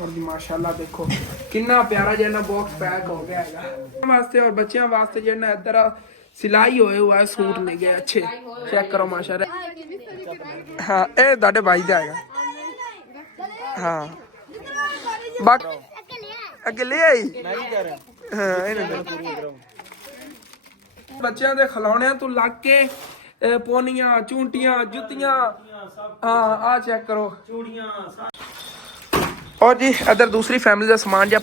और जी माशाल्लाह देखो कितना प्यारा जो बॉक्स पैक हो गया है वास्ते और बच्चों वास्ते जो इधर सिलाई होए हुआ है सूट नहीं गए अच्छे चेक करो माशाल्लाह। हाँ ये तुहाडे भाई दा है। हाँ बाकी अगे ले आई बच्चों के खिलौने तू लग के पोनियां चूंटियां जुतियां। हाँ आ चेक करो और जी इधर दूसरी फैमिली का समान जा।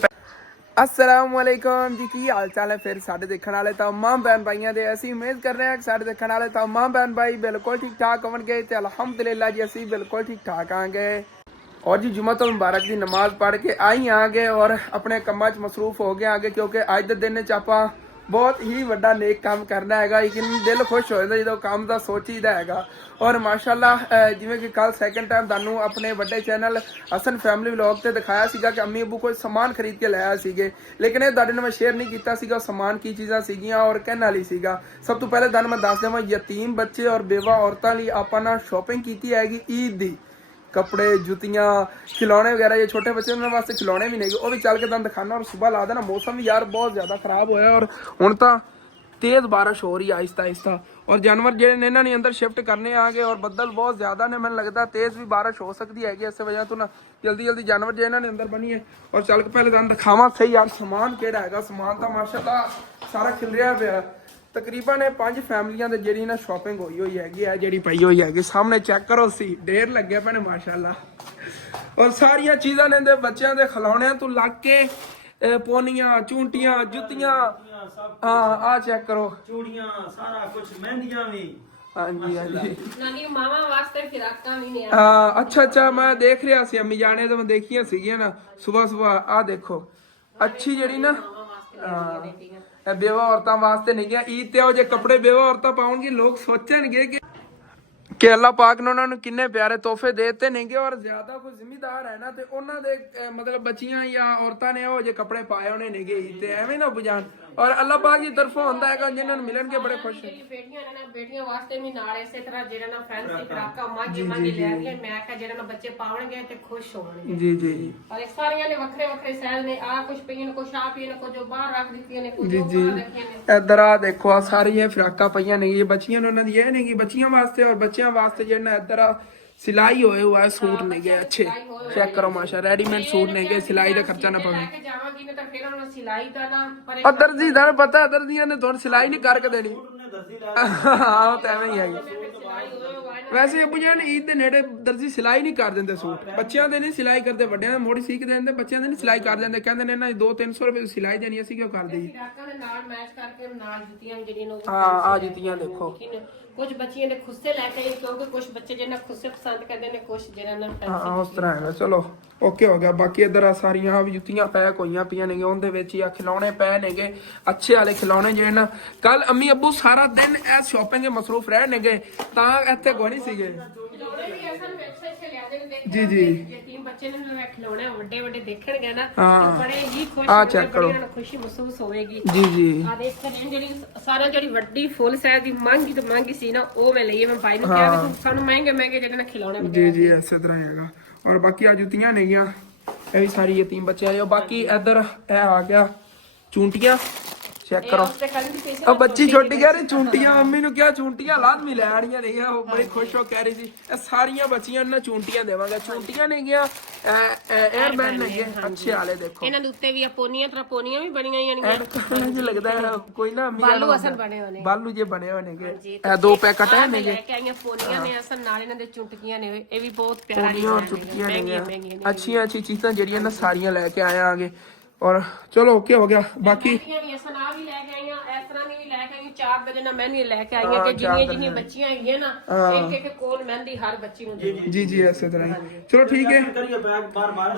अस्सलाम वालेकुम जी की हाल चाल है फिर साढ़े देखने वाले तमाम बहन भाइयों के असी उम्मीद कर रहे हैं कि साढ़े देखने वाले तमाम बहन भाई बिल्कुल ठीक ठाक होंगे तो अलहमदुलिल्लाह जी असी बिल्कुल ठीक ठाक आएंगे। और जी जुम्मतुल मुबारक की नमाज पढ़ के आई आगे और अपने कम्मा च मसरूफ हो गए आगे क्योंकि अज के दिन च आपां बहुत ही वड्डा नेक काम करना है लेकिन दिल खुश हो जाता जो काम का सोचीदा है। और माशाल्लाह जिवें कि कल सैकेंड टाइम तुहानूं अपने वड्डे चैनल हसन फैमिली व्लॉग ते दिखाया सीगा कि अम्मी अबू कोई समान खरीद के लाया सीगे लेकिन ये तुहाडे नाल मैं शेयर नहीं कीता सीगा समान की चीज़ां सीगियां और कहण वाली सीगा। सब तो पहले तुहानूं मैं दस देवां यतीम बच्चे और बेवा औरतां लई आपां ना शॉपिंग कीती हैगी ईद दी कपड़े जुतियां खिलौने वगैरह ये छोटे बच्चे उन्होंने वास्ते खिलौने भी नहीं वो भी चल के तुम दिखाना। और सुबह ला देना मौसम भी यार बहुत ज़्यादा खराब होया और हुण तां तेज़ बारिश हो रही है आहिस्ता आहिस्ता और जानवर जो इन्होंने अंदर शिफ्ट करने आ गए और बदल बहुत ज़्यादा ने मैंने लगता तेज़ भी बारिश हो सकती है इस वजह तो ना जल्दी जल्दी जानवर जो इन्होंने अंदर बनी है। और चल के पहले तुम दिखावा सही यार समान केड़ा है समान तो माशाल्लाह सारा खिलरिया पे तकरीबन 5 फैमिलियां दे जेडी ना शॉपिंग हुई है जेडी पई हुई है सामने चेक करो सी ढेर लगे पे माशाल्लाह। और सारिया चीज़ां ने दे बच्चों के खिलौने तो लग के पोनियां चूंटियां जुतियां। हाँ आ चेक करो चूड़ियां सारा कुछ मेहंदियां भी। हाँ जी हाँ जी नानी मामा वास्ते फिराकां भी ने। हाँ अच्छा मैं देख रहा सी अम्मी जाने तो मैं देखिया सीगियां ना सुबह सुबह आ देखो अच्छी जेडी ना बेवा औरतां वास्ते नहीं गया ईद ते जे कपड़े बेवा औरतां पाउणगी लोग सोचणगे कि अल्लाह पाक ने उन्होंने किन्ने प्यारे तोहफे देते नहीं और ज्यादा कोई जिम्मेदार है ना तो उन्होंने मतलब बच्चियां या औरतां ने वो जे कपड़े पाए होने नहीं गए ईद ते एवें ना बुझान। और अल्लाह पाक की तरफों होंदा है जिन्होंने मिलन के बड़े खुश हैं। बेटियां वास्ते भी नाल इसे तरह जेड़ा ना फैंसी फ्राका मांगी ले आगे मैं कहा जेड़ा ना बच्चे पावणगे ते खुश होणगे। जी जी और एक सारियां ने वखरे वखरे सैल ने आ कुछ पईन को आ पईन को जो बाहर रख दित्ती ने कुछ जी इधर आ देखो आ सारी फ्राका पईयां ने ये बच्चियां ने उन्होंने ये नहीं बच्चियां वास्ते और बच्चियां वास्ते जो ना इधर सिलाई होए हुआ है सूट नहीं गए अच्छे चेक करो माशा रेडीमेड सूट नहीं गए सिलाई का खर्चा ना पवे। दर्जी थानू पता है दर्जियां ने थोड़ी सिलाई नहीं करके देनी। हाँ तो एवें ही है वैसे अबू जान ईद दे नेड़े दर्जी सिलाई नहीं कर देंगे सूट बच्चों के नहीं सिलाई करते वड्डियां दे मोड़ी सीख देंगे बच्चों के नहीं सिलाई कर देंगे कहते ने 200-300 रुपए सिलाई देनी असी क्यों कर दी। हाँ आ जुतियां देखो कुछ बच्चियां ने खुद से लेके आई क्योंकि कुछ बच्चे जिन्हें खुद से पसंद करते हैं कुछ जिन्हें ना हाँ उस तरह है चलो ओके हो गया। बाकी इधर सारिया भी जुतियां पैक हुई पियां ने उनदे विच ही खिलौने पे ने अच्छे वाले खिलौने जो ना कल अम्मी अबू सारा दिन इस शॉपिंग के मसरूफ रह ने गए इत्थे कोई नहीं सीगे। जी जी बच्चे ने खिलौने बड़े बड़े देखण गए ना बड़े ही खुश आ चेक करो खुशी महसूस होएगी। जी जी आ देख कर जेडी सारा जेडी वड्डी फुल साइज दी मांगी सी ना ओ मैं लईए मैं भाई ने कहा कि तू सानू महंगे जेडे ना खिलौने जी जी ऐसे तरह हैगा। और बाकी आ जुतियां नहीं गया ये भी सारी यतीम बच्चे आए। बाकी इधर ए आ गया चूंटियां चेक करो अब बच्ची छोटी कह रही चूंटियां मम्मी नु क्या चूंटियां लाजमी लैणियां नहीं है वो बड़ी खुश हो कह रही थी ए सारियां बच्चियां ना चूंटियां देवांगा चूंटियां नहीं गया एयर बैंड नहीं है अच्छे वाले देखो इना दे उत्ते भी पोनियां तरह पोनियां भी बणीਆਂ यानी मुझे लगता है कोई ना बालू असन बने होने बालू जे बने होने के ए 2 पैकेट है ने लेके आईਆਂ पोनियां ने असन नाल इना दे चुटकियां ने ये भी बहुत प्यारी और चुटकियां ने अच्छी अच्छी चीज़ां जड़ियां ना सारियां लेके आए आगे। और चलो ओके हो गया। बाकी चार बजे ना मेहंदी लेके आई है जिन्नी बच्चियां है ना एक कोन मेहंदी हर बच्ची नु जी जी ऐसे तरह चलो ठीक है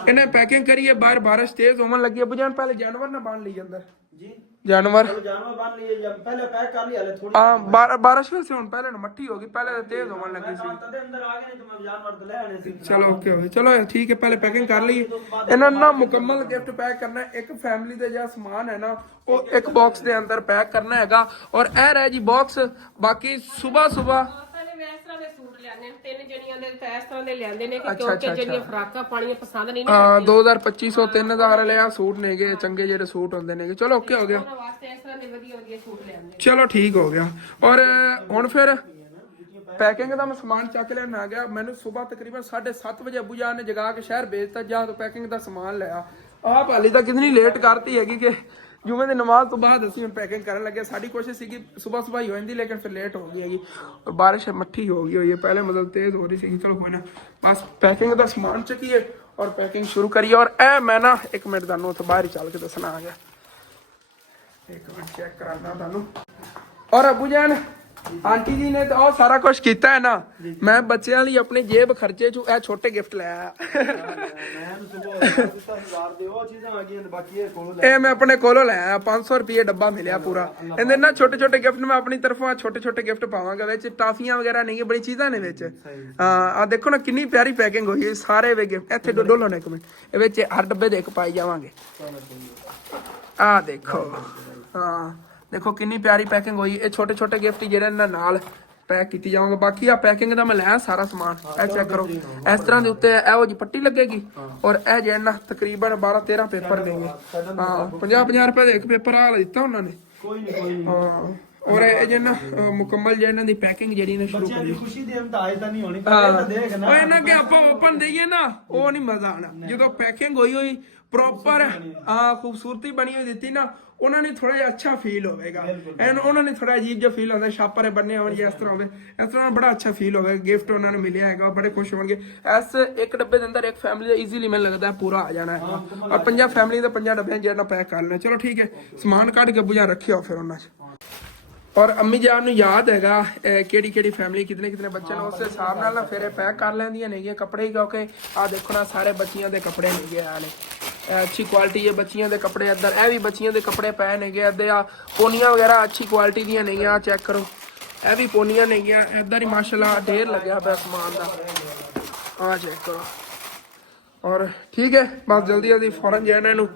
इन्हें पैकिंग करिए बाहर बारिश तेज होने लगी है बुझान पहले जानवर ना बांध ली अंदर जी जानवर बांध लिए पहले पैक कर लिया थोड़ी हां बारिश से हुन पहले ना मट्टी होगी पहले तेज होने लगी सी तदे अंदर आ गए नहीं तो मैं जानवर तो ले आने सी। चलो ओके हो गया चलो ठीक है पहले पैकिंग कर ली इन्होंने ना मुकम्मल गिफ्ट पैक करना है एक फैमिली दे जो सामान है ना वो एक बॉक्स दे अंदर पैक करना हैगा। और ए रहा जी बॉक्स बाकी सुबह ਇਸ ਤਰ੍ਹਾਂ ਦੇ ਸੂਟ ਲਿਆਂਦੇ ਨੇ, 3 ਜਣੀਆਂ ਦੇ ਤਾਂ ਇਸ ਤਰ੍ਹਾਂ ਦੇ ਲਿਆਂਦੇ ਨੇ ਕਿ ਅੱਛਾ, ਕਿਉਂਕਿ ਅੱਛਾ, ਜਿਹੜੀਆਂ ਫਰਾਕਾਂ ਪਾਣੀਆਂ ਪਸੰਦ ਨਹੀਂ ਹਾਂ 2200 3000 ਵਾਲੇ ਆ ਸੂਟ ਨੇਗੇ, ਚੰਗੇ ਜਿਹੜੇ ਸੂਟ ਹੁੰਦੇ ਨੇਗੇ। ਚਲੋ ਓਕੇ ਹੋ ਗਿਆ, ਉਹਨਾਂ ਵਾਸਤੇ ਇਸ ਤਰ੍ਹਾਂ ਦੇ ਵਧੀਆ ਵਧੀਆ ਸੂਟ ਲਿਆਂਦੇ। ਚਲੋ ਠੀਕ ਹੋ ਗਿਆ। ਔਰ ਹੁਣ ਫਿਰ ਪੈਕਿੰਗ ਦਾ ਮੈਂ ਸਮਾਨ ਚੱਕ ਲੈਣ ਆ ਗਿਆ। ਮੈਨੂੰ ਸਵੇਰ ਤਕਰੀਬਨ 7:30 ਵਜੇ ਅੱਬੂ ਜਾਨ ਨੇ ਜਗਾ ਕੇ ਸ਼ਹਿਰ ਭੇਜਤਾ, ਜਾ ਤੋਂ ਪੈਕਿੰਗ ਦਾ ਸਮਾਨ ਲਿਆ। ਆਪ ਹਾਲੀ ਤਾਂ ਕਿਤਨੀ ਲੇਟ ਕਰਤੀ ਹੈਗੀ ਕਿ ਜੁਮੇ ਦੀ ਨਮਾਜ਼ ਤੋਂ ਬਾਅਦ ਅਸੀਂ ਹੁਣ ਪੈਕਿੰਗ ਕਰਨ ਲੱਗੇ। ਸਾਡੀ ਕੋਸ਼ਿਸ਼ ਸੀ ਕਿ ਸਵੇਰ ਹੀ ਹੋ ਜਾਂਦੀ, ਲੇਕਿਨ ਫਿਰ ਲੇਟ ਹੋ ਗਈ ਹੈਗੀ। ਬਾਰਿਸ਼ ਮੱਠੀ ਹੋ ਗਈ ਹੋਈ ਹੈ, ਪਹਿਲੇ ਮਤਲਬ ਤੇਜ਼ ਹੋ ਰਹੀ ਸੀ। ਚਲੋ ਕੋਈ ਨਾ, ਬਸ ਪੈਕਿੰਗ ਦਾ ਸਮਾਨ ਚੱਕੀਏ ਔਰ ਪੈਕਿੰਗ ਸ਼ੁਰੂ ਕਰੀਏ। ਔਰ ਇਹ ਮੈਂ ਨਾ 1 ਮਿੰਟ ਤੁਹਾਨੂੰ ਉੱਥੇ ਬਾਹਰ ਹੀ ਚੱਲ ਕੇ ਦੱਸਣਾ ਆ ਗਿਆ। 1 ਮਿੰਟ ਚੈੱਕ ਕਰਾਨਾ ਤੁਹਾਨੂੰ। ਔਰ ਅੱਬੂ ਜਾਨ ਆਂਟੀ ਜੀ ਨੇ ਤਾਂ ਉਹ ਸਾਰਾ ਕੁਝ ਕੀਤਾ ਹੈ ਨਾ, ਮੈਂ ਬੱਚਿਆਂ ਲਈ ਆਪਣੇ ਜੇਬ ਖਰਚੇ ਚੋਂ ਇਹ ਛੋਟੇ ਗਿਫਟ ਲੈ ਆਇਆ। ਇਹ ਮੈਂ ਆਪਣੇ ਕੋਲੋਂ ਲੈ ਆਇਆ, 500 ਰੁਪਏ ਡੱਬਾ ਮਿਲਿਆ ਪੂਰਾ। ਇਹਦੇ ਨਾਲ ਛੋਟੇ ਛੋਟੇ ਗਿਫਟ ਮੈਂ ਆਪਣੀ ਤਰਫੋਂ ਛੋਟੇ ਛੋਟੇ ਗਿਫਟ ਪਾਵਾਂਗਾ। ਵਿੱਚ ਟਾਫੀਆਂ ਵਗੈਰਾ ਨਹੀਂ, ਬੜੀ ਚੀਜ਼ਾਂ ਨੇ ਵਿੱਚ। ਹਾਂ ਆ ਦੇਖੋ ਨਾ ਕਿੰਨੀ ਪਿਆਰੀ ਪੈਕਿੰਗ ਹੋਈ ਹੈ, ਸਾਰੇ ਵੇ ਗਿਫਟ। ਇੱਥੇ ਡੋਲੋ ਨਾ 1 ਮਿੰਟ, ਇਹ ਵਿੱਚ ਹਰ ਡੱਬੇ ਦੇ ਇੱਕ ਪਾਈ ਜਾਵਾਂਗੇ। ਆ ਦੇਖੋ, ਹਾਂ ਦੇਖੋ ਕਿੰਨੀ ਪਿਆਰੀ ਪੈਕਿੰਗ ਹੋਈ। ਇਹ ਛੋਟੇ ਛੋਟੇ ਗਿਫਟ ਜਿਹੜੇ ਇਹਨਾਂ ਨਾਲ ਪੈਕ ਕੀਤੀ ਜਾਵਾਂਗੇ। ਬਾਕੀ ਆ ਪੈਕਿੰਗ ਦਾ ਮੈਂ ਲਿਆ ਸਾਰਾ ਸਮਾਨ, ਇਹ ਚੈੱਕ ਕਰੋ। ਇਸ ਤਰ੍ਹਾਂ ਦੇ ਉੱਤੇ ਇਹੋ ਜਿਹੀ ਪੱਟੀ ਲੱਗੇਗੀ ਔਰ ਇਹ ਜਿਹੜਾ ਨਾ ਤਕਰੀਬਨ 12-13 ਪੇਪਰ ਦੇਂਗੇ। ਹਾਂ 50-50 ਰੁਪਏ ਦਾ ਇੱਕ ਪੇਪਰ ਆ ਦਿੱਤਾ ਉਹਨਾਂ ਨੇ। ਕੋਈ ਨਹੀਂ ਹਾਂ ਔਰ ਇਹ ਜਿਹੜਾ ਮੁਕੰਮਲ ਜਿਹੜਾ ਇਹਨਾਂ ਦੀ ਪੈਕਿੰਗ ਜਿਹੜੀ ਨੇ ਸ਼ੁਰੂ ਬੱਚਿਆਂ ਕਰੀ। ਦੀ ਖੁਸ਼ੀ ਦੀ ਇੰਤਹਾ ਤਾਂ ਨਹੀਂ ਹੋਣੀ, ਪਰ ਇਹ ਤਾਂ ਦੇਖ ਨਾ ਉਹ ਇਹਨਾਂ ਕਿ ਆਪਾਂ ਓਪਨ ਦੇਈਏ ਨਾ, ਉਹ ਨਹੀਂ ਮਜ਼ਾ ਆਣਾ। ਜਦੋਂ ਪੈਕਿੰਗ ਹੋਈ ਪ੍ਰੋਪਰ ਖੂਬਸੂਰਤੀ ਬਣੀ ਹੋਈ ਦਿੱਤੀ ਨਾ, ਉਹਨਾਂ ਨੇ ਥੋੜਾ ਜਿਹਾ ਅੱਛਾ ਫੀਲ ਹੋਵੇਗਾ। ਐਨ ਉਹਨਾਂ ਨੇ ਥੋੜਾ ਅਜੀਬ ਜਿਹਾ ਫੀਲ ਹੁੰਦਾ, ਛਾਪਰੇ ਬੰਨੇ ਹੋਣ ਜਾਂ ਇਸ ਤਰ੍ਹਾਂ ਹੋਵੇ, ਇਸ ਤਰ੍ਹਾਂ ਬੜਾ ਅੱਛਾ ਫੀਲ ਹੋਵੇਗਾ। ਗਿਫਟ ਉਹਨਾਂ ਨੂੰ ਮਿਲਿਆ ਹੈਗਾ, ਬੜੇ ਖੁਸ਼ ਹੋਣਗੇ। ਇਸ ਇੱਕ ਡੱਬੇ ਦੇ ਅੰਦਰ ਇੱਕ ਫੈਮਿਲੀ ਦਾ ਈਜ਼ੀਲੀ ਮੈਨੂੰ ਲੱਗਦਾ ਪੂਰਾ ਆ ਜਾਣਾ ਹੈ। ਔਰ 5 ਫੈਮਿਲੀ ਦਾ 5 ਡੱਬਿਆਂ ਜਿਹੜਾ ਪੈਕ ਕਰ ਲੈਣਾ। ਚਲੋ ਠੀਕ ਹੈ, ਸਮਾਨ ਕੱਢ ਕੇ ਬੁਝਾ ਰੱਖਿਓ ਫਿਰ ਉਹਨਾਂ 'ਚ। ਔਰ ਅੰਮੀ ਜਾਨ ਨੂੰ ਯਾਦ ਹੈਗਾ ਕਿਹੜੀ ਕਿਹੜੀ ਫੈਮਿਲੀ ਕਿਤਨੇ ਕਿਤਨੇ ਬੱਚੇ ਨੇ, ਉਸ ਹਿਸਾਬ ਨਾਲ ਨਾ ਫਿਰ ਇਹ ਪੈਕ ਕਰ ਲੈਂਦੀਆਂ ਨੇਗੀਆਂ ਕੱਪੜੇ। ਕਿਉਂਕਿ ਆਹ ਦੇਖੋ ਨਾ ਸਾਰੇ ਬੱਚੀਆਂ ਦੇ ਕੱਪੜੇ ਨੇਗੇ ਆ ਨੇ, ਅੱਛੀ ਕੁਆਲਿਟੀ ਹੈ ਬੱਚੀਆਂ ਦੇ ਕੱਪੜੇ। ਇੱਧਰ ਇਹ ਵੀ ਬੱਚੀਆਂ ਦੇ ਕੱਪੜੇ ਪਏ ਨੇਗੇ। ਅੱਧੇ ਆ ਪੋਨੀਆਂ ਵਗੈਰਾ ਅੱਛੀ ਕੁਆਲਿਟੀ ਦੀਆਂ ਨੇਗੀਆਂ, ਆ ਚੈੱਕ ਕਰੋ। ਇਹ ਵੀ ਪੋਨੀਆਂ ਨੇਗੀਆਂ। ਇੱਧਰ ਹੀ ਮਾਸ਼ਾਅੱਲਾ ਢੇਰ ਲੱਗਿਆ ਪਿਆ ਸਮਾਨ ਦਾ, ਆ ਚੈੱਕ ਕਰੋ। ਔਰ ਠੀਕ ਹੈ, ਬਸ ਜਲਦੀ ਜਲਦੀ ਫੌਰਨ ਜਿਹੜਾ ਇਹਨੂੰ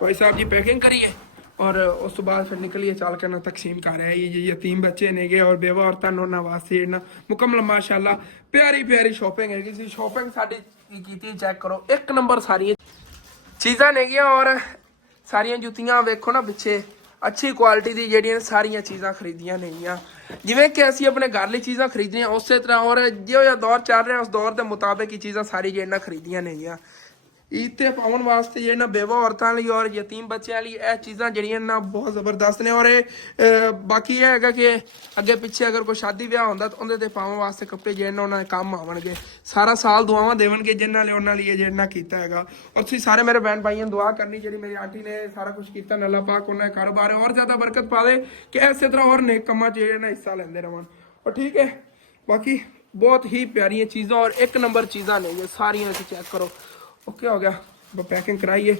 ਭਾਈ ਸਾਹਿਬ ਜੀ ਪੈਕਿੰਗ ਕਰੀਏ ਔਰ ਉਸ ਤੋਂ ਬਾਅਦ ਫਿਰ ਨਿਕਲੀਏ ਚੱਲ ਕੇ ਨਾ ਤਕਸੀਮ ਕਰ ਰਿਹਾ। ਇਹ ਯਤੀਮ ਬੱਚੇ ਨੇਗੇ ਔਰ ਬੇਵਾ ਔਰਤਾਂ ਨੂੰ ਉਹਨਾਂ ਵਾਸਤੇ ਨਾ ਮੁਕੰਮਲ ਮਾਸ਼ਾਅੱਲਾ ਪਿਆਰੀ ਪਿਆਰੀ ਸ਼ਾਪਿੰਗ ਹੈਗੀ ਸੀ। ਸ਼ਾਪਿੰਗ ਸਾਡੀ ਕੀਤੀ, ਚੈੱਕ ਕਰੋ 1 ਨੰਬਰ ਸਾਰੀਆਂ ਚੀਜ਼ਾਂ ਨੇਗੀਆਂ। ਔਰ ਸਾਰੀਆਂ ਜੁੱਤੀਆਂ ਵੇਖੋ ਨਾ ਪਿੱਛੇ, ਅੱਛੀ ਕੁਆਲਿਟੀ ਦੀ ਜਿਹੜੀਆਂ ਸਾਰੀਆਂ ਚੀਜ਼ਾਂ ਖਰੀਦੀਆਂ ਨੇਗੀਆਂ। ਜਿਵੇਂ ਕਿ ਅਸੀਂ ਆਪਣੇ ਘਰ ਲਈ ਚੀਜ਼ਾਂ ਖਰੀਦੀਆਂ ਉਸੇ ਤਰ੍ਹਾਂ, ਔਰ ਜਿਹੋ ਜਿਹਾ ਦੌਰ ਚੱਲ ਰਿਹਾ ਉਸ ਦੌਰ ਦੇ ਮੁਤਾਬਿਕ ਹੀ ਚੀਜ਼ਾਂ ਸਾਰੀ ਜਿਹੜੀਆਂ ਖਰੀਦੀਆਂ ਨੇਗੀਆਂ। ਈਦ ਤੇ ਪਾਉਣ ਵਾਸਤੇ ਜਿਹੜਾ ਬੇਵਾ ਔਰਤਾਂ ਲਈ ਔਰ ਯਤੀਮ ਬੱਚਿਆਂ ਲਈ ਇਹ ਚੀਜ਼ਾਂ ਜਿਹੜੀਆਂ ਨਾ ਬਹੁਤ ਜ਼ਬਰਦਸਤ ਨੇ। ਔਰ ਇਹ ਬਾਕੀ ਇਹ ਹੈਗਾ ਕਿ ਅੱਗੇ ਪਿੱਛੇ ਅਗਰ ਕੋਈ ਸ਼ਾਦੀ ਵਿਆਹ ਹੁੰਦਾ ਤਾਂ ਉਹਦੇ ਤੇ ਪਾਉਣ ਵਾਸਤੇ ਕੱਪੜੇ ਜਿਹੜੇ ਉਹਨਾਂ ਦੇ ਕੰਮ ਆਵਣਗੇ। ਸਾਰਾ ਸਾਲ ਦੁਆਵਾਂ ਦੇਵਣਗੇ ਜਿਨ੍ਹਾਂ ਨੇ ਉਹਨਾਂ ਲਈ ਇਹ ਜਿਹੜਾ ਕੀਤਾ ਹੈਗਾ। ਔਰ ਤੁਸੀਂ ਸਾਰੇ ਮੇਰੇ ਭੈਣ ਭਾਈਆਂ ਨੂੰ ਦੁਆ ਕਰਨੀ, ਜਿਹੜੀ ਮੇਰੀ ਆਂਟੀ ਨੇ ਸਾਰਾ ਕੁਝ ਕੀਤਾ, ਅੱਲਾਹ ਪਾਕ ਉਹਨਾਂ ਦੇ ਕਾਰੋਬਾਰ ਔਰ ਜ਼ਿਆਦਾ ਬਰਕਤ ਪਾਵੇ ਕਿ ਇਸੇ ਤਰ੍ਹਾਂ ਹੋਰ ਨੇਕ ਕੰਮਾਂ 'ਚ ਜਿਹੜੇ ਨਾ ਹਿੱਸਾ ਲੈਂਦੇ ਰਹਿਣ। ਔਰ ਠੀਕ ਹੈ, ਬਾਕੀ ਬਹੁਤ ਹੀ ਪਿਆਰੀਆਂ ਚੀਜ਼ਾਂ ਔਰ 1 ਨੰਬਰ ਚੀਜ਼ਾਂ ਨੇ ਸਾਰੀਆਂ। ਤੁਸੀਂ ਚੈੱਕ ਕਰੋ, ਓਕੇ ਹੋ ਗਿਆ। ਪੈਕਿੰਗ ਕਰਾਈਏ।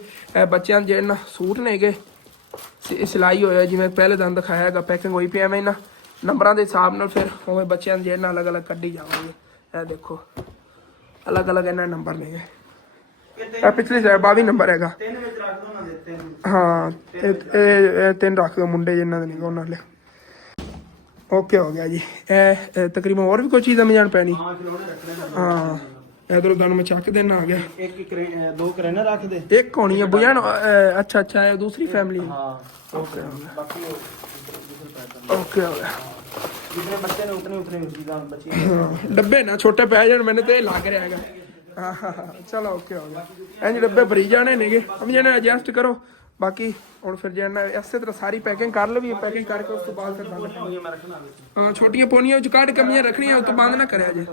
ਬੱਚਿਆਂ ਦੇ ਜਿਹੜੇ ਨਾ ਸੂਟ ਨੇਗੇ ਸਿਲਾਈ ਹੋਇਆ, ਜਿਵੇਂ ਪਹਿਲੇ ਦਿਨ ਦਿਖਾਇਆ ਹੈਗਾ, ਪੈਕਿੰਗ ਹੋਈ ਪਈ ਐਵੇਂ ਨਾ ਨੰਬਰਾਂ ਦੇ ਹਿਸਾਬ ਨਾਲ। ਫਿਰ ਉਵੇਂ ਬੱਚਿਆਂ ਦੇ ਜਿਹੜੇ ਨਾਲ ਅਲੱਗ-ਅਲੱਗ ਕੱਢੀ ਜਾਵਾਂਗੇ। ਇਹ ਦੇਖੋ ਅਲੱਗ-ਅਲੱਗ ਇਹਨਾਂ ਨੰਬਰ ਨੇਗੇ। ਇਹ ਪਿਛਲੀ ਸਾਈਡ 22 ਨੰਬਰ ਹੈਗਾ। 3 ਵਿੱਚ ਰੱਖ ਦੋ ਨਾ ਦੇ 3। ਹਾਂ ਇਹ 3 ਰੱਖ ਦਿਓ ਮੁੰਡੇ ਜਿਨ੍ਹਾਂ ਦੇ ਨੇਗੇ ਉਹਨਾਂ ਲਈ। ਓਕੇ ਹੋ ਗਿਆ ਜੀ। ਇਹ ਤਕਰੀਬਨ ਹੋਰ ਵੀ ਕੋਈ ਚੀਜ਼ ਸਮਝ ਜਾਣ ਪੈਣੀ। ਹਾਂ ਇਧਰੋਂ ਤੁਹਾਨੂੰ ਮੈਂ ਚੱਕ ਦੇਣਾ ਆ ਗਿਆ। 2 ਕਰੇਨਾ ਰੱਖ ਦੇ, 1 ਹੋਣੀ ਹੈ ਬੁਝਣ। ਅੱਛਾ ਅੱਛਾ, ਇਹ ਦੂਸਰੀ ਫੈਮਿਲੀ। ਹਾਂ ਓਕੇ ਬਾਕੀ ਓਕੇ ਹੋ ਗਿਆ। ਜਿੰਨੇ ਬੱਚੇ ਨੇ ਉਤਨੇ ਚੀਜ਼ਾਂ ਬੱਚੇ ਡੱਬੇ ਨਾ ਛੋਟੇ ਪੈ ਜਾਣ, ਮੈਨੂੰ ਤੇ ਇਹ ਲੱਗ ਰਿਹਾ ਹੈਗਾ। ਹਾਂ ਚਲੋ ਓਕੇ ਹੋ ਗਿਆ। ਇੰਜ ਡੱਬੇ ਭਰੀ ਜਾਣੇ ਨੇਗੇ, ਅਮ ਜਿਹਨੇ ਐਡਜਸਟ ਕਰੋ। ਬਾਕੀ ਹੁਣ ਫਿਰ ਜੇ ਨਾ ਇਸੇ ਤਰ੍ਹਾਂ ਸਾਰੀ ਪੈਕਿੰਗ ਕਰ ਲਵੀਏ, ਪੈਕਿੰਗ ਕਰਕੇ ਉਸ ਤੋਂ ਬਾਅਦ ਫਿਰ ਬੰਦ ਕਰਨੀ। ਹਾਂ ਛੋਟੀਆਂ ਪੋਨੀਆਂ ਵਿੱਚ ਕੱਢ ਕਮੀਆਂ ਰੱਖਣੀਆਂ, ਉਸ ਤੋਂ ਬੰਦ ਨਾ ਕਰਿਆ ਜੇ।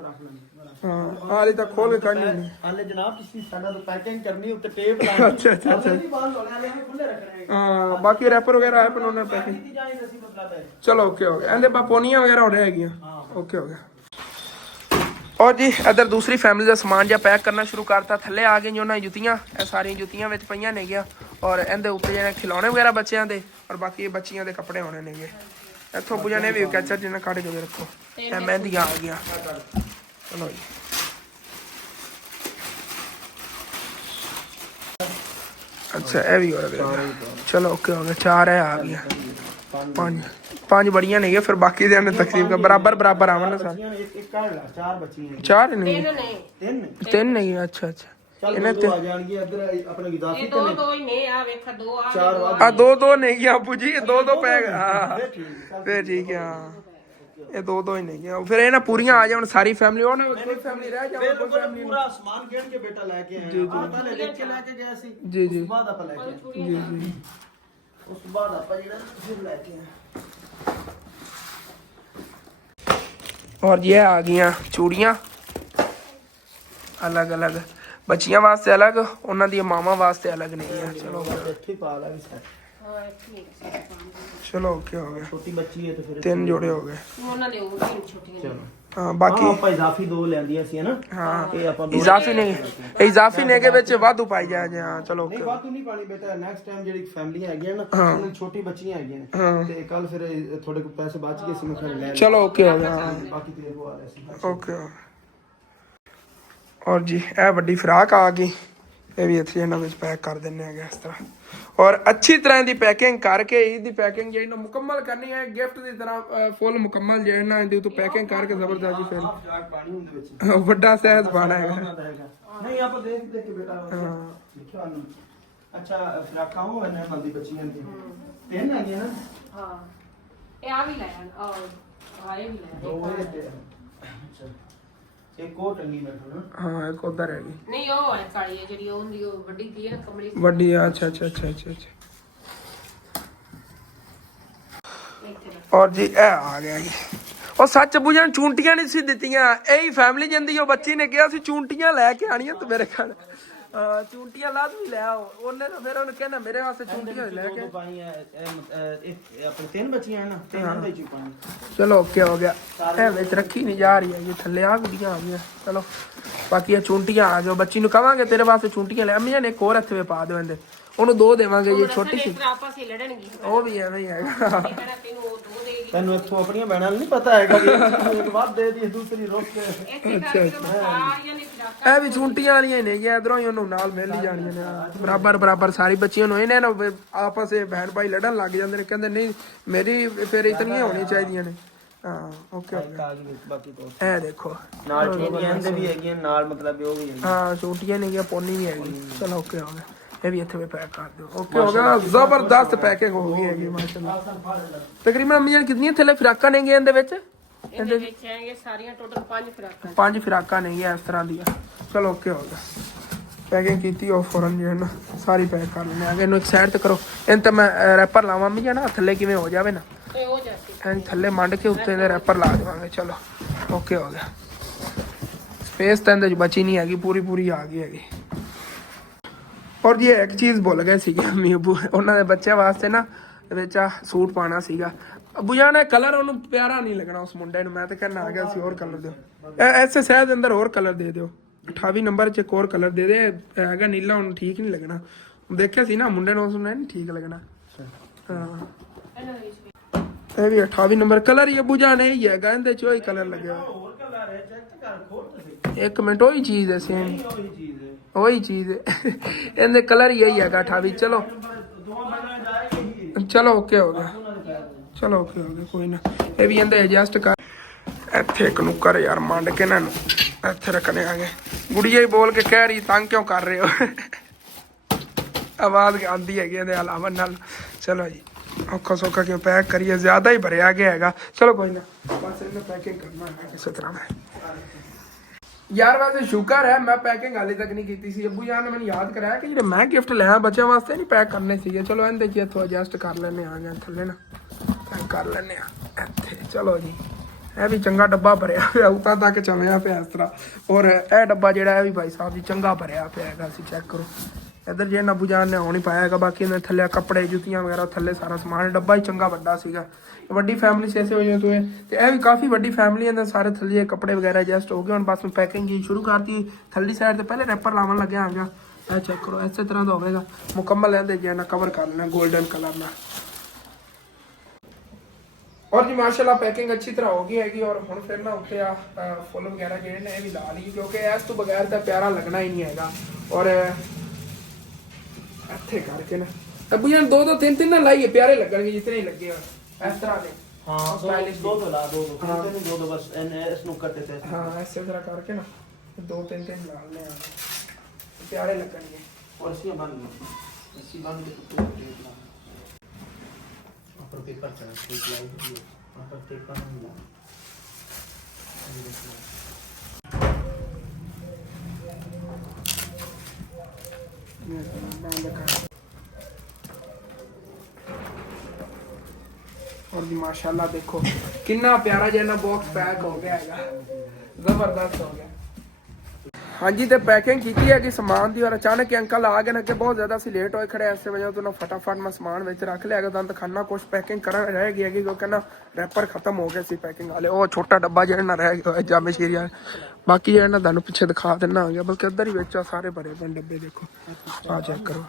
ਹਾਂ ਹਾਲੇ ਤਾਂ ਖੋਲ ਕੇ ਕੱਢਣੀ ਨਹੀਂ। ਹਾਲੇ ਜਨਾਬ ਤੁਸੀਂ ਸਾਡਾ ਤੋਂ ਪੈਕਿੰਗ ਕਰਨੀ, ਉੱਤੇ ਟੇਪ ਲਾਣੀ। ਅੱਛਾ ਅੱਛਾ ਅੱਛਾ। ਨਹੀਂ ਬਾਲ ਹੋਣੇ ਵਾਲੇ ਖੁੱਲੇ ਰੱਖਣੇ। ਹਾਂ ਬਾਕੀ ਰੈਪਰ ਵਗੈਰਾ ਹੈ ਪਰ ਉਹਨੇ ਪੈਕਿੰਗ। ਕੀਤੀ ਜਾਣੀ ਅਸੀਂ ਮਤਲਬ ਹੈ। ਚਲੋ ਓਕੇ ਹੋ ਗਿਆ। ਇਹਦੇ ਬਾ ਪੋਨੀਆਂ ਵਗੈਰਾ ਹੋ ਰਿਹਾ ਹੈਗੀਆਂ। ਓਕੇ ਹੋ ਗਿਆ। ਔਰ ਜੀ ਇੱਧਰ ਦੂਸਰੀ ਫੈਮਿਲੀ ਦਾ ਸਮਾਨ ਜਿਹਾ ਪੈਕ ਕਰਨਾ ਸ਼ੁਰੂ ਕਰਤਾ। ਥੱਲੇ ਆ ਗਏ ਜੀ ਉਹਨਾਂ ਜੁੱਤੀਆਂ, ਇਹ ਸਾਰੀਆਂ ਜੁੱਤੀਆਂ ਵਿੱਚ ਪਈਆਂ ਨੇਗੀਆਂ। ਔਰ ਇਹਦੇ ਉੱਤੇ ਜਿਹੜੇ ਖਿਲੌਣੇ ਵਗੈਰਾ ਬੱਚਿਆਂ ਦੇ, ਔਰ ਬਾਕੀ ਇਹ ਬੱਚੀਆਂ ਦੇ ਕੱਪੜੇ ਹੋਣੇ ਨੇਗੇ। ਇੱਥੋਂ ਬੁਝਾ ਨੇ ਵੀ ਕੈਚਰ ਜਿਹਨਾਂ ਕੱਢ ਕੇ ਰੱਖੋ। ਇਹ ਮਹਿੰਦੀਆਂ ਆ ਗਈਆਂ। ਚਲੋ ਜੀ ਅੱਛਾ ਇਹ ਵੀ ਹੋ ਗਿਆ। ਚਲੋ ਓਕੇ ਹੋ ਗਿਆ। 4 ਆ ਗਈਆਂ 5 5 ਬੜੀਆਂ ਨਹੀਂ ਫਿਰ ਬਾਕੀ ਦੇ ਨੇ ਤਕਸੀਮ ਕਰ ਬਰਾਬਰ ਆਵਣ ਨਾ ਸਾਰੇ ਬੱਚੀਆਂ ਨੇ ਇੱਕ ਕਾੜ ਲਾ 4 ਬੱਚੀਆਂ 4 ਨਹੀਂ ਤਿੰਨ ਨੇ 3 3 ਨਹੀਂ ਅੱਛਾ ਚੱਲ ਇਹਨਾਂ ਦੋ ਆ ਜਾਣਗੇ ਇੱਧਰ ਆਪਣੇ ਗਿਦਾਫੀ ਇਹ ਦੋ ਹੀ ਨੇ ਆ ਵੇਖ ਦੋ ਆ 4 ਵਾਰ ਆ ਦੋ ਨਹੀਂ ਗਿਆ ਆਪੂ ਜੀ 2 ਪੈ ਗਏ ਹਾਂ ਫਿਰ ਠੀਕ ਹੈ ਫਿਰ ਠੀਕ ਹੈ ਹਾਂ ਇਹ 2 ਹੀ ਨਹੀਂ ਗਿਆ ਫਿਰ ਇਹ ਨਾ ਪੂਰੀਆਂ ਆ ਜਾਣ ਸਾਰੀ ਫੈਮਿਲੀ ਉਹ ਨਾ ਕੋਈ ਫੈਮਿਲੀ ਰਹਿ ਜਾਵੇ ਕੋਈ ਬਿਲਕੁਲ ਫੈਮਿਲੀ ਪੂਰਾ ਸਮਾਨ ਗੇਣ ਕੇ ਬੇਟਾ ਲੈ ਕੇ ਆਏ ਆ ਪਹਿਲੇ ਲੈ ਕੇ ਗਿਆ ਸੀ ਜੀ ਜੀ ਉਸ ਤੋਂ ਬਾਅਦ ਆਪਾਂ ਲੈ ਕੇ ਆਏ ਜੀ ਉਸ ਤੋਂ ਬਾਅਦ ਆਪਾਂ ਜਿਹੜਾ ਫਿਰ ਲੈ ਕੇ ਆਏ और ये आ गई चूड़ियाँ अलग अलग बच्चियां वास्ते अलग उन्होंने दी मामा वास्ते अलग नहीं है चलो ਇੱਥੇ ਹੀ ਪਾ ਲਾ ਵੀ ਸਰ ਹਾਂ ਠੀਕ ਹੈ चलो ओके हो गया ਛੋਟੀ ਬੱਚੀ ਹੈ ਤੇ ਫਿਰ 3 जोड़े हो गए ਉਹਨਾਂ ਦੇ ਉਹ ਤਿੰਨ ਛੋਟੀਆਂ ਚਲੋ हाँ ਹਾਂ बाकी ਆਪਾਂ ਇਜ਼ਾਫੀ 2 ਲੈਂਦੀਆਂ ਸੀ ਹਨਾ हाँ ਇਹ ਆਪਾਂ इजाफी ने के ਵਿੱਚ ਵਾਧੂ ਪਾਈ ਜਾ ਹਾਂ ਚਲੋ ਨਹੀਂ ਬਾਤ ਨਹੀਂ ਪਾਣੀ ਬੇਟਾ ਨੈਕਸਟ ਟਾਈਮ ਜਿਹੜੀ ਫੈਮਿਲੀ ਹੈਗੀਆਂ ਨਾ ਉਹਨਾਂ ਛੋਟੀ ਬੱਚੀਆਂ ਹੈਗੀਆਂ ਨੇ ਤੇ ਕੱਲ ਫਿਰ ਤੁਹਾਡੇ ਕੋਲ ਪੈਸੇ ਬਚ ਗਏ ਸੀ ਮੈਂ ਫਿਰ ਲੈ चलो ओके हो गया ਬਾਕੀ ਤੇਰੇ ਕੋਲ ਆ ਰਹੇ ਸੀ ओके और जी ਇਹ ਵੱਡੀ ਫਰਾਕ ਆ ਗਈ ਇਹ ਵੀ ਇੱਥੇ ਇਹਨਾਂ ਵਿੱਚ ਪੈਕ ਕਰ ਦਿੰਨੇ ਹੈਗੇ ਇਸ ਤਰ੍ਹਾਂ ਔਰ ਅੱਛੀ ਤਰ੍ਹਾਂ ਦੀ ਪੈਕਿੰਗ ਕਰਕੇ ਇਹਦੀ ਪੈਕਿੰਗ ਜਿਹੜੀ ਨਾ ਮੁਕੰਮਲ ਕਰਨੀ ਹੈ ਗਿਫਟ ਦੀ ਤਰ੍ਹਾਂ ਫੁੱਲ ਮੁਕੰਮਲ ਜਿਹੜਾ ਨਾ ਇਹਦੀ ਤੋਂ ਪੈਕਿੰਗ ਕਰਕੇ ਜ਼ਬਰਦਸਤ ਜੀ ਫਿਰ ਪਾਣੀ ਹੁੰਦੇ ਵਿੱਚ ਵੱਡਾ ਸਾਈਜ਼ ਪਾਣਾ ਹੈਗਾ ਨਹੀਂ ਆਪਾਂ ਦੇਖ ਕੇ ਬੇਟਾ ਲਿਖਿਆ ਨਹੀਂ ਅੱਛਾ ਫਰਾਕਾਂ ਉਹ ਨੇ ਹਲਦੀ ਬੱਚੀਆਂ ਦੀ 3 ਹੈਗੀਆਂ ਨਾ ਹਾਂ ਇਹ ਆ ਵੀ ਲੈ ਆ ਇਹ ਵੀ ਲੈ ਦੋ ਇਹ ਤੇ ਅੱਛਾ ਇੱਕ ਉਹ ਟੰਗੀ ਬੈਠੋ ਨਾ ਹਾਂ ਇੱਕ ਉਧਰ ਹੈਗੀ ਨਹੀਂ ਉਹ ਹੈ ਕਾਲੀ ਹੈ ਜਿਹੜੀ ਉਹ ਹੁੰਦੀ ਉਹ ਵੱਡੀ ਦੀ ਹੈ ਕਮਲੀ ਵੱਡੀ ਅੱਛਾ और जी ए आ गया जी और सच बुझन चूंटियां नहीं सी दित्तियां यही फैमिली जंदी ओ बच्ची ने कहा सी चूंटियां लेके आनियां तो मेरे घर चूंटियां लाजमी ले आओ ਉਹਨੇ ਤਾਂ ਫਿਰ ਉਹਨੇ ਕਹਿੰਦਾ ਮੇਰੇ ਵਾਸਤੇ ਚੂੰਟੀਆਂ ਲੈ ਕੇ ਪਾਣੀ ਹੈ ਇਹ ਆਪਣੇ 3 ਬੱਚੀਆਂ ਹੈ ਨਾ 3 ਦੇ ਚ ਪਾਣੀ ਚਲੋ ਓਕੇ ਹੋ ਗਿਆ ਇਹ ਵਿੱਚ ਰੱਖੀ ਨਹੀਂ ਜਾ ਰਹੀ ਹੈ ਇਹ ਥੱਲੇ ਆ ਗੁੱਡੀਆਂ ਆ ਗਈਆਂ ਚਲੋ ਬਾਕੀ ਇਹ ਚੂੰਟੀਆਂ ਆ ਜਾਓ ਬੱਚੀ ਨੂੰ ਕਵਾਂਗੇ ਤੇਰੇ ਵਾਸਤੇ ਚੂੰਟੀਆਂ ਲੈ ਅੰਮੀ ਨੇ ਇੱਕ ਹੋਰ ਹੱਥੇ ਪਾ ਦਿਓ ਇਹਦੇ ਉਹਨੂੰ 2 ਦੇਵਾਂਗੇ ਇਹ ਛੋਟੀ ਸੀ ਆਪਸ ਹੀ ਲੜਨਗੀ ਉਹ ਵੀ ਐਵੇਂ ਹੀ ਹੈਗਾ ਕਹਿੰਦਾ ਤੈਨੂੰ ਉਹ ਦੋ ਦੇਗੀ ਤੈਨੂੰ ਇੱਥੋਂ ਆਪਣੀਆਂ ਭੈਣਾਂ ਨੂੰ ਨਹੀਂ ਪਤਾ ਹੈਗਾ ਵੀ ਇੱਕ ਵੱਧ ਦੇ ਦੀ ਦੂਸਰੀ ਰੋਕ ਕੇ ਇਸੇ ਕਰਕੇ ਸਾਰੀਆਂ ਨੇ ਫਿਰਾਕਾਂ ਇਹ ਵੀ ਚੂੰਟੀਆਂ ਵਾਲੀਆਂ ਨੇ ਜੀ ਇਧਰੋਂ ਹੀ ਉਹਨੂੰ ਨਾਲ ਮਿਲ ਹੀ ਜਾਣੀਆਂ ਨੇ ਬਰਾਬਰ ਸਾਰੀ ਬੱਚੀਆਂ ਨੂੰ ਇਹਨੇ ਨਾ ਆਪਸ ਵਿੱਚ ਭੈਣ ਭਾਈ ਲੜਨ ਲੱਗ ਜਾਂਦੇ ਨੇ ਕਹਿੰਦੇ ਨਹੀਂ ਮੇਰੀ ਫਿਰ ਇਤਨੀਆਂ ਹੋਣੀਆਂ ਚਾਹੀਦੀਆਂ ਨੇ ਹਾਂ ਓਕੇ ਬਾਕੀ ਤੋਂ ਇਹ ਦੇਖੋ ਨਾਲ ਚੂੰਟੀਆਂ ਇਹਦੇ ਵੀ ਹੈਗੀਆਂ ਨਾਲ ਮਤਲਬ ਉਹ ਵੀ ਹੈਗੀ ਹਾਂ ਚੂੰਟੀਆਂ ਨੇ ਗਿਆ ਪੋਨੀ ਵੀ ਹੈਗੀ ਚਲੋ ਓਕੇ ਹੋ ਗਿਆ ਇਹ ਵੀ ਇੱਥੇ ਪੈਕ ਕਰ ਦਿਓ ਓਕੇ ਹੋ ਗਿਆ ਜ਼ਬਰਦਸਤ ਪੈਕਿੰਗ ਹੋ ਗਈ ਹੈਗੀ ਮਾਸ਼ਾਅੱਲਾ ਤਕਰੀਬਨ ਅੰਮੀ ਜਾਨ ਕਿੰਨੀਆਂ ਥੱਲੇ ਫਿਰਾਕਾਂ ਨੇ ਗਏ ਇਹਦੇ ਵਿੱਚ ਇਹਦੇ ਵਿੱਚ ਹੈਗੇ ਸਾਰੀਆਂ ਟੋਟਲ 5 ਫਿਰਾਕਾਂ 5 ਫਿਰਾਕਾਂ ਨੇ ਇਸ ਤਰ੍ਹਾਂ ਦੀਆਂ ਚਲੋ ਓਕੇ ਹੋ ਗਿਆ ਪੈਕਿੰਗ ਕੀਤੀ ਉਹ ਫੌਰਨ ਜਿਹੜਾ ਨਾ ਸਾਰੀ ਪੈਕ ਕਰ ਲੈਣੇ ਆਗੇ ਇਹਨੂੰ ਇੱਕ ਸਾਈਡ ਤੇ ਕਰੋ ਇਹਨਾਂ ਤੇ ਮੈਂ ਰੈਪਰ ਲਾਵਾਂ ਅੰਮੀ ਜਾਨ ਥੱਲੇ ਕਿਵੇਂ ਹੋ ਜਾਵੇ ਨਾ ਤੇ ਹੋ ਜਾਸੀ ਐਂ ਥੱਲੇ ਮੰਡ ਕੇ ਉੱਤੇ ਇਹਦੇ ਰੈਪਰ ਲਾ ਦੇਵਾਂਗੇ ਚਲੋ ਓਕੇ ਹੋ ਗਿਆ ਸਪੇਸ ਤਾਂ ਇਹਦੇ ਚ ਬਚੀ ਨਹੀਂ ਹੈਗੀ ਪੂਰੀ ਆ ਗਈ ਹੈਗੀ और जी एक चीज़ भुल गए सी अम्मी अबू उन्होंने बच्चों वास्ते ना ਵਿੱਚ ਆ ਸੂਟ ਪਾਣਾ ਸੀਗਾ ਅੱਬੂ ਜਾਨ ਇਹ ਕਲਰ ਉਹਨੂੰ ਪਿਆਰਾ ਨਹੀਂ ਲੱਗਣਾ ਉਸ ਮੁੰਡੇ ਨੂੰ ਮੈਂ ਤਾਂ ਕਹਿਣਾ ਆ ਗਿਆ ਸੀ ਹੋਰ ਕਲਰ ਦਿਓ ਐਸੇ ਸਾਈਜ਼ ਦੇ ਅੰਦਰ ਹੋਰ ਕਲਰ ਦੇ ਦਿਓ 28 ਨੰਬਰ 'ਚ ਇੱਕ ਹੋਰ ਕਲਰ ਦੇ ਦੇ ਹੈਗਾ ਨੀਲਾ ਉਹਨੂੰ ਠੀਕ ਨਹੀਂ ਲੱਗਣਾ ਦੇਖਿਆ ਸੀ ਨਾ ਮੁੰਡੇ ਨੂੰ ਉਸ ਨੂੰ ਨਹੀਂ ਠੀਕ ਲੱਗਣਾ ਹਾਂ ਇਹ ਵੀ 28 ਨੰਬਰ ਕਲਰ ਹੀ ਅੱਬੂ ਜਾਨ ਇਹ ਹੀ ਹੈਗਾ ਇਹਦੇ 'ਚ ਉਹੀ ਕਲਰ ਲੱਗਿਆ ਹੋਰ ਕਲਰ ਹੈ ਚੈੱਕ ਕਰ ਖੋਲ ਤੁਸੀਂ ਇੱਕ ਮਿੰਟ ਉਹੀ ਚੀਜ਼ ਹੈ ਸੇਮ ਉਹੀ ਚੀਜ਼ ਹੈ ਉਹੀ ਚੀਜ਼ ਹੈ ਇਹਦੇ ਕਲਰ ਹੀ ਇਹੀ ਹੈਗਾ 28 ਚਲੋ ਦੋਵਾਂ ਬੰਦਿਆਂ ਜਾਏਗੀ ਹੀ ਚਲੋ ਓਕੇ ਹੋ ਗਿਆ ਚਲੋ ਓਕੇ ਹੋ ਗਿਆ ਕੋਈ ਨਾ ਇਹ ਵੀ ਇਹਦੇ ਐਡਜਸਟ ਕਰ ਇੱਥੇ ਇੱਕ ਨੁੱਕਰ ਯਾਰ ਮੰਡ ਕੇ ਇਹਨਾਂ ਨੂੰ ਇੱਥੇ ਰੱਖਣੇ ਆ ਗਏ ਗੁੜੀਆ ਹੀ ਬੋਲ ਕੇ ਕਹਿ ਰਹੀ ਤੰਗ ਕਿਉਂ ਕਰ ਰਹੇ ਹੋ ਆਵਾਜ਼ ਆਉਂਦੀ ਹੈਗੀ ਇਹਦੇ ਅਲਾਵਾ ਨਾਲ ਚਲੋ ਜੀ ਔਖਾ ਸੌਖਾ ਕਿਉਂ ਪੈਕ ਕਰੀਏ ਜ਼ਿਆਦਾ ਹੀ ਭਰਿਆ ਗਿਆ ਹੈਗਾ ਚਲੋ ਕੋਈ ਨਾ ਬਸ ਇਹਨੂੰ ਪੈਕਿੰਗ ਕਰਨਾ ਹੈ ਕਿਸੇ ਤਰ੍ਹਾਂ ਮੈਂ यार वैसे शुक्र है मैं पैकिंग हाले तक नहीं की सी अबू यार ने मैंने याद कराया कि मैं गिफ्ट लिया बच्चों वास्ते नहीं पैक करने सी चलो इन देखिए इतों एडजस्ट कर लेने आ गए थले ना पैक कर लेने इत्थे चलो जी यह भी चंगा डब्बा भरिया पिया उतां तक चलिया पिया इस तरह और यह डब्बा जिहड़ा है भी भाई साहब जी चंगा भरिया पिया है असीं चेक करो इधर जे अबू जान ने हो नहीं पाया है बाकी इन्हें थले कपड़े जुतियां वगैरह थले सारा समान डब्बा ही चंगा वड्डा सीगा ਵੱਡੀ ਫੈਮਿਲੀ ਸੇ ਐਸੇ ਹੋ ਜਾਏ ਤੇ ਇਹ ਵੀ ਕਾਫੀ ਵੱਡੀ ਫੈਮਿਲੀ ਹੈ ਸਾਰੇ ਥੱਲੇ ਕੱਪੜੇ ਵਗੈਰਾ ਐਡਜਸਟ ਹੋ ਗਏ ਹੁਣ ਬਸ ਪੈਕਿੰਗ ਹੀ ਸ਼ੁਰੂ ਕਰਤੀ ਥੱਲੀ ਸਾਈਡ ਤੇ ਪਹਿਲੇ ਰੈਪਰ ਲਾਉਣ ਲੱਗਿਆ ਆਂਗਾ ਇਹ ਚੈੱਕ ਕਰੋ ਇਸੇ ਤਰ੍ਹਾਂ ਦਾ ਹੋਵੇਗਾ ਮੁਕੰਮਲ ਇਹਦੇ ਜੇ ਨਾ ਕਵਰ ਕਰ ਲੈਣਾ 골ਡਨ ਕਲਰ ਨਾਲ और जी माशाल्लाह पैकिंग अच्छी तरह हो गई हैगी और ਹੁਣ ਫਿਰ ਨਾ ਉੱਤੇ ਆ ਫੁੱਲ ਵਗੈਰਾ ਜਿਹੜੇ ਨੇ ਇਹ ਵੀ ਲਾ ਲਈ ਕਿਉਂਕਿ ਇਸ ਤੋਂ ਬਗੈਰ ਤਾਂ ਪਿਆਰਾ ਲੱਗਣਾ ਹੀ ਨਹੀਂ ਹੈਗਾ ਔਰ ਇੱਥੇ ਕਰਕੇ ਨਾ ਅੱਬੂ ਜਾਨ 2 2 3 3 ਨਾ ਲਾਈਏ ਪਿਆਰੇ ਲੱਗਣਗੇ ਜਿਤਨੇ ਹੀ ਲੱਗੇ ਹੋਣ ਇਸ ਤਰ੍ਹਾਂ ਦੇ हाँ दो ला दो दो बस इसनु कटे थे हाँ ऐसे तरह करके ना 2-3 डालने आ प्यारे लगेंगे। और इसी बन लो इसी बन के ऊपर पेपर चढ़ा टेप लाई ऊपर पेपर मिला और जी माशाल्लाह देखो कितना प्यारा जिहा बॉक्स पैक हो गया है, जबरदस्त हो गया। हाँ जी तो पैकिंग की है कि समान दी और अचानक अंकल आ गए ना कि बहुत ज़्यादा सी लेट होए खड़े ऐसे वजह तो ना फटाफट मैं समान विच रख लिया दंद खाना कुछ पैकिंग कर रह गई है क्योंकि ना रैपर खत्म हो गए सी पैकिंग वाले वो छोटा डब्बा जो ना रह गया जामे शीरिया बाकी जो ना तुहानू पिछे दिखा देना आ गया बल्कि अद्धर ही विच सारे भरे पे डब्बे देखो आ चेक करो।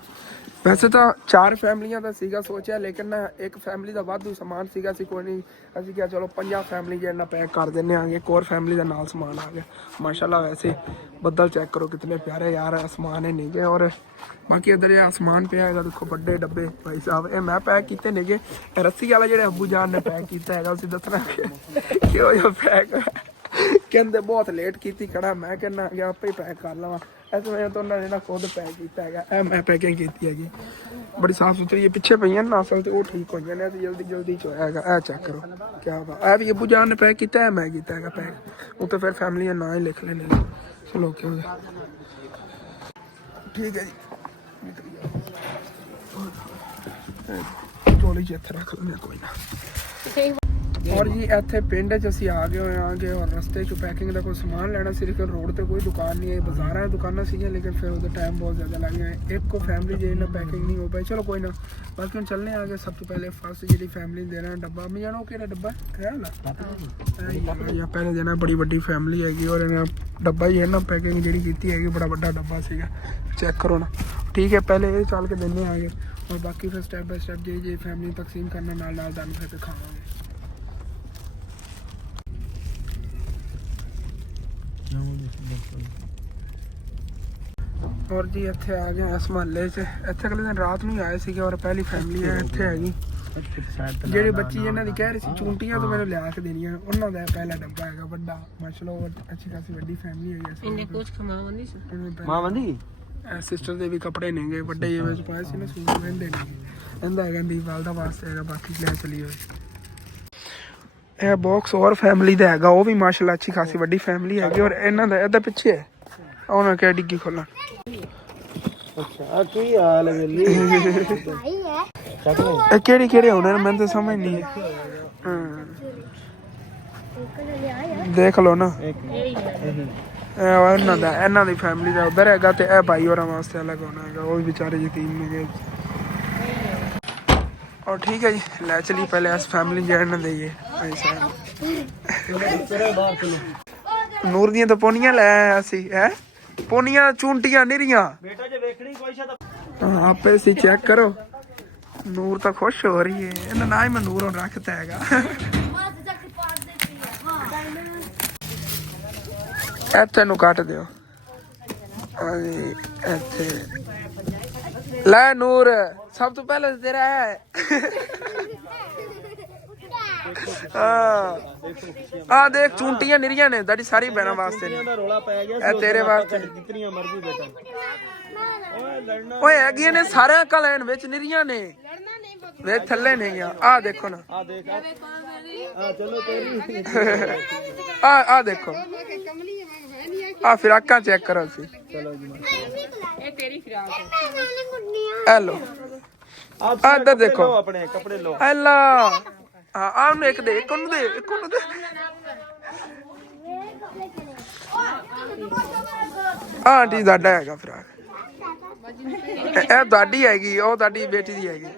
वैसे तो 4 फैमिलियां का सीगा सोचा लेकिन ना एक फैमिली का वाधू समान सीगा सी कोई नहीं असीं क्या चलो 50 फैमिली जो पैक कर देने आगे एक और फैमिली का नाल समान आ गया माशाल्लाह। वैसे बदल चेक करो कितने प्यारे यार आसमान है नहीं गए और बाकी इधर ये आसमान पे है देखो बड़े डब्बे भाई साहब ये मैं पैक किए नहीं गए रस्सी वाला जो अबू जान ने पैक किया है उसे दसना क्यों जो पैक कहते बहुत लेट की खड़ा मैं कहना गया आपे ही पैक कर लवा ऐसे वजह तो उन्होंने ना खुद पैक किया है मैं पैकिंग की हैगी बड़ी साफ सुथरी पिछे पई ना असल तो वो ठीक हो जाने जल्दी जल्दी होया चेक करो क्या है भी अबू जान ने पैक किया है मैं किया है पैक वो तो फिर फैमिली ना ही लिख लेने चलो क्या हो गया ठीक है जी चोली च इत्थे रख लेने कोई ना। और जी इतने पिंड च असीं आ गए और रस्ते च पैकिंग का कोई समान लेना सी लेकिन रोड पर कोई दुकान नहीं है बाजारा दुकाना सी लेकिन फिर उधर टाइम बहुत ज़्यादा लग गया एक को फैमिली जो ना पैकिंग नहीं हो पाई चलो कोई ना बाकी हम चलने आ गए। सब तो पहले फर्स्ट जी फैमिली देना डब्बा मैं जाना कि डब्बा है ना या पहले देना बड़ी वड्डी फैमिली हैगी और डब्बा ही है ना पैकिंग जी की बड़ा वड्डा डब्बा सीगा चेक करो ना ठीक है पहले ये चल के देने आ गए और बाकी फिर स्टैप बाय स्टैप जी फैमिली तकसीम करना नाल तुहानू फिर दिखावांगे। और जी इत्थे आ गए इस महल्ले च इत्थे अगले दिन रात में आए थे और पहली फैमिली है इत्थे हैगी जेडी बच्ची जिन्हां दी कह रही सी चूंटियां तो मैंने लिया के देनियां उन्हां दा पहला डब्बा हैगा बड़ा माशाल्लाह अच्छी खासी बड़ी फैमिली है इन्ने कुछ खमावंदी मावंदी सिस्टर दे भी कपड़े नहीं गए बड़े ये विच पाए सी ना सूट वेंदे नहीं इंदा हैगा दीवाल दा वास्ते हैगा बाकी ले चली होई ਇਹ ਬਾਕਸ और फैमिली ਦਾ ਹੈਗਾ ਉਹ ਵੀ ਮਾਸ਼ਾਅੱਲਾ ਅੱਛੀ ਖਾਸੀ ਵੱਡੀ ਫੈਮਿਲੀ ਹੈਗੀ ਔਰ ਇਹਨਾਂ ਦਾ ਇਹਦਾ ਪਿੱਛੇ ਹੈ ਉਹਨਾਂ ਕਿਹਾ ਡਿੱਗੀ ਖੋਲਣ अच्छा ਕੀ ਹਾਲ ਹੈ ਮੇਲੀ ਇਹ ਕਿਹੜੇ ਹੋਣੇ ਨੇ ਮੈਨੂੰ ਤਾਂ ਸਮਝ ਨਹੀਂ ਦੇਖ ਲਓ ਨਾ ਇਹ ਇਹਨਾਂ ਦੀ ਫੈਮਿਲੀ ਦਾ ਉਧਰ ਹੈਗਾ ਤੇ ਇਹ ਭਾਈ ਹੋਰਾਂ ਵਾਸਤੇ ਅਲੱਗ ਹੋਣਾ ਹੈਗਾ ਉਹ ਵੀ ਵਿਚਾਰੇ ਯਤੀਮ ਨੇ ਗਏ और ठीक है जी ले चलिए पहले इस फैमिली जैन दईए नूर दियां तो पोनियां ले आसी है पोनियां चूंटियां निरियां बेटा जे देखनी कोई सा आपे सी चेक करो नूर तो खुश हो रही है इन्हें ना ही मैं नूर रखता हैगा इत्थे नू कट दियो इत्थे ले नूर सब तो पहले तेरा है हाँ देख चूंटियां निरियां ने दाड़ी सारी बहना वास्ते ने ए तेरे वास्ते जितनी मर्जी बेटा ओए हैगियां ने सारे का लाइन विच निरियां ने वे थल्ले नहीं आ देखो ना आ देख आ चलो तेरी आ देखो आ फिराका चेक करो सी चलो जी ਇਹ ਤੇਰੀ ਫਿਰਾਕ ਹੈ हेलो आ इधर देखो अपने कपड़े लो हेलो हां आम एक दे एक दे आंटी दादा हैगा फिराक ਇਹ ਦਾਦੀ ਹੈਗੀ ਉਹ ਦਾਦੀ ਬੇਟੀ ਦੀ ਹੈਗੀ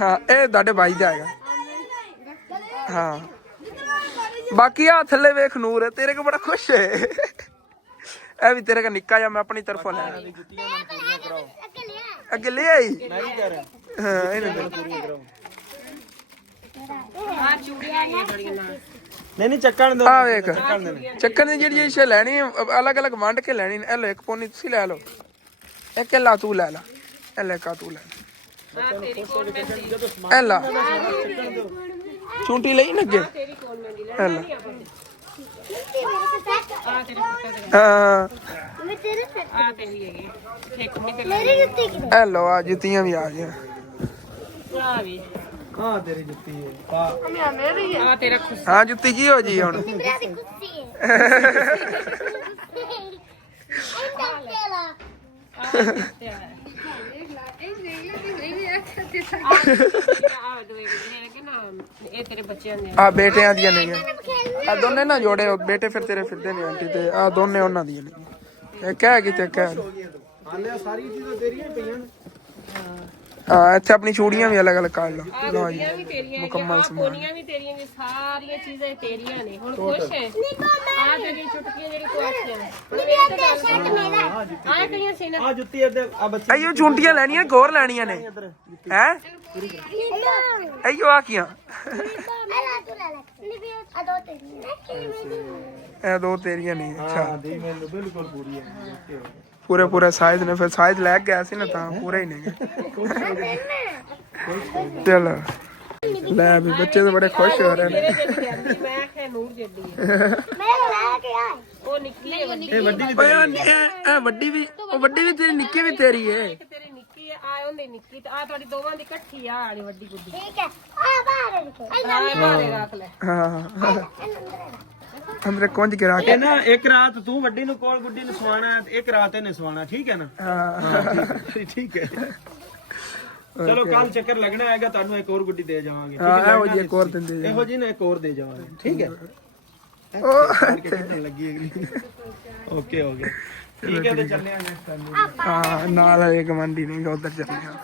ਹਾਂ ਇਹ ਦਾਦੇ ਭਾਈ ਦਾ ਹੈਗਾ ਹਾਂ ਬਾਕੀ ਆ ਥੱਲੇ ਵੇਖ ਨੂਰ ਤੇਰੇ ਕੋ ਬੜਾ ਖੁਸ਼ ਹੈ ਇਹ ਵੀ ਤੇਰੇ ਕੋ ਨਿੱਕਾ ਜਿਹਾ ਮੈਂ ਆਪਣੀ ਤਰਫੋਂ ਲੈ ਅੱਗੇ ਲੈ ਆਈ नहीं कर ਹਾਂ ਇਹਨੇ पूरी करो ਆ ਚੂੜੀਆਂ ਇਹ ਬੜੀਆਂ ਨਾਲ नहीं चक्कर दो ਆ ਵੇਖ ਚੱਕਰ ਦੀ ਜਿਹੜੀ ਸ਼ੇ ਲੈਣੀ ਅਲੱਗ ਅਲੱਗ ਵੰਡ ਕੇ ਲੈਣੀ ਇਹ ਲੋ ਇੱਕ ਪੋਨੀ ਤੁਸੀਂ ਲੈ ਲਓ ਇੱਕ ਲਾ ਤੂੰ ਲੈ ਲਾ ਇਹ ਲੈ ਕਾ ਤੂੰ ਲੈ ਆ ਤੇਰੀ ਕੋਲ ਮੈਂ ਇਹ ਲਾ ਚੁੰਟੀ ਲਈ ਨੱਗੇ ਤੇਰੀ ਕੋਲ ਮਹਿੰਦੀ ਲੈਣਾ ਨਹੀਂ ਆਪਾਂ ਆ ਤੇਰੇ ਪੁੱਤਰ ਦੇ ਹਾਂ ਆ ਤੇਰੀ ਹੈਗੀ ਇੱਕ ਮਿੰਟ ਤੇ ਮੇਰੀ ਜੁੱਤੀ ਕਿੱਥੇ? ਹੈਲੋ ਆ ਜੁੱਤੀਆਂ ਵੀ ਆ ਗਈਆਂ ਆ ਵੀ ਹਾਂ ਤੇਰੀ ਜੁੱਤੀ ਹੈ ਆ ਤੇਰਾ ਖੁਸ਼ ਹਾਂ ਜੁੱਤੀ ਕੀ ਹੋ ਜੀ ਹੁਣ ਮੇਰਾ ਦੀ ਕੁੱਤੀ ਹੈ ਇਹ ਤੇਰੇ ਬੱਚਿਆਂ ਦੇ ਆ ਬੇਟਿਆਂ ਦੀਆਂ ਨੇ ਆ ਦੋਨੇ ਨਾ ਜੋੜੇ ਹੋ, ਬੇਟੇ ਫਿਰ ਤੇਰੇ ਫਿਰਦੇ ਨੇ ਆਂਟੀ ਤੇ ਆ ਦੋਨੇ ਉਹਨਾਂ ਦੀਆਂ ਨੇ ਇਹ ਕਹਿ ਕਿਤੇ ਕਹਿ ਹਾਲੇ ਸਾਰੀ ਚੀਜ਼ਾਂ ਤੇਰੀਆਂ ਹੀ ਪਈਆਂ ਨੇ ਹਾਂ ਇੱਥੇ ਆਪਣੀ ਚੂੜੀਆਂ ਵੀ ਅਲੱਗ ਅਲੱਗ ਕਰ ਲਓ ਆ ਚੂੜੀਆਂ ਵੀ ਤੇਰੀਆਂ ਮੁਕੰਮਲ ਆ ਸਮਾਨ। ਕੋਨੀਆਂ ਵੀ ਤੇਰੀਆਂ ਨੇ ਸਾਰੀਆਂ ਚੀਜ਼ਾਂ ਤੇਰੀਆਂ ਨੇ ਹੁਣ ਖੁਸ਼ ਹੈ ਆ ਤੇਰੀਆਂ ਚੁਟਕੀਆਂ ਜਿਹੜੀ ਤੂੰ ਆਖੀਆਂ ਨੇ ਆ ਕਿਹੜੀਆਂ ਸੀ ਨਾ ਆ ਜੁੱਤੀ ਇੱਧਰ ਆ ਬੱਚੇ ਅਈਓ ਚੁੰਟੀਆਂ ਲੈਣੀਆਂ ਹੋਰ ਲੈਣੀਆਂ ਨੇ ਹੈ ਅਈਓ ਆ ਕੀਆਂ ਇਹ ਦੋ ਤੇਰੀਆਂ ਨੇ ਅੱਛਾ ਹਾਂ ਦੇ ਮੈਨੂੰ ਬਿਲਕੁਲ ਪੂਰੀ ਹੈ ਪੂਰੇ ਪੂਰੇ ਸਾਈਜ਼ ਨੇ ਫਿਰ ਸਾਈਜ਼ ਲੈ ਕੇ ਆਇਆ ਸੀ ਨਾ ਤਾਂ ਪੂਰੇ ਹੀ ਨੇ ਚਲੋ ਲੈ ਵੀ ਬੱਚੇ ਤਾਂ ਬੜੇ ਖੁਸ਼ ਹੋ ਰਹੇ ਨੇ ਤੇਰੇ ਜਿਹੜੀ ਲਿਆਂਦੀ ਮੈਂ ਆਖਿਆ ਨੂਰ ਜੱਡੀ ਉਹ ਨਿੱਕੀ ਹੈ ਵੱਡੀ ਇਹ ਵੱਡੀ ਵੀ ਓਏ ਇਹ ਵੱਡੀ ਵੀ ਉਹ ਵੱਡੀ ਵੀ ਤੇਰੀ ਨਿੱਕੀ ਵੀ ਤੇਰੀ ਏ ਇੱਕ ਤੇਰੀ ਨਿੱਕੀ ਹੈ ਆ ਉਹਦੀ ਨਿੱਕੀ ਤੇ ਆ ਤੁਹਾਡੀ ਦੋਵਾਂ ਦੀ ਇਕੱਠੀ ਆ ਵਾਲੀ ਵੱਡੀ ਗੁੱਡੀ ਠੀਕ ਹੈ ਆ ਬਾਹਰ ਦੇਖੋ ਆ ਬਾਹਰ ਰੱਖ ਲੈ ਹਾਂ ਅੰਦਰ ਕੁੰਝ ਕੇ ਰੱਖ ਇਹ ਨਾ ਇੱਕ ਰਾਤ ਤੂੰ ਵੱਡੀ ਨੂੰ ਕੋਲ ਗੁੱਡੀ ਨੂੰ ਸਵਾਣਾ ਤੇ ਇੱਕ ਰਾਤ ਇਹਨੇ ਸਵਾਣਾ ਠੀਕ ਹੈ ਨਾ ਹਾਂ ਠੀਕ ਹੈ ਚਲੋ ਕੱਲ ਚੱਕਰ ਲੱਗਣਾ ਹੈਗਾ ਤੁਹਾਨੂੰ ਇੱਕ ਹੋਰ ਗੁੱਡੀ ਦੇ ਜਾਵਾਂਗੇ ਹਾਂ ਇਹੋ ਜਿਹੀ ਇੱਕ ਹੋਰ ਦਿੰਦੇ ਜੀ ਇਹੋ ਜੀ ਨਾ ਇੱਕ ਹੋਰ ਦੇ ਜਾਵਾਂਗੇ ਠੀਕ ਹੈ ਲੱਗੀ ਹੈਗੀ ਓਕੇ ਹੋ ਗਿਆ ਠੀਕ ਹੈ ਤੇ ਚੱਲਦੇ ਆਂ ਨੈਕਸਟ ਟਾਈਮ ਹਾਂ ਨਾਲ ਵਾਲੇ ਗਵਾਂਢੀ ਨੇ ਉਧਰ ਚੱਲੇ ਆ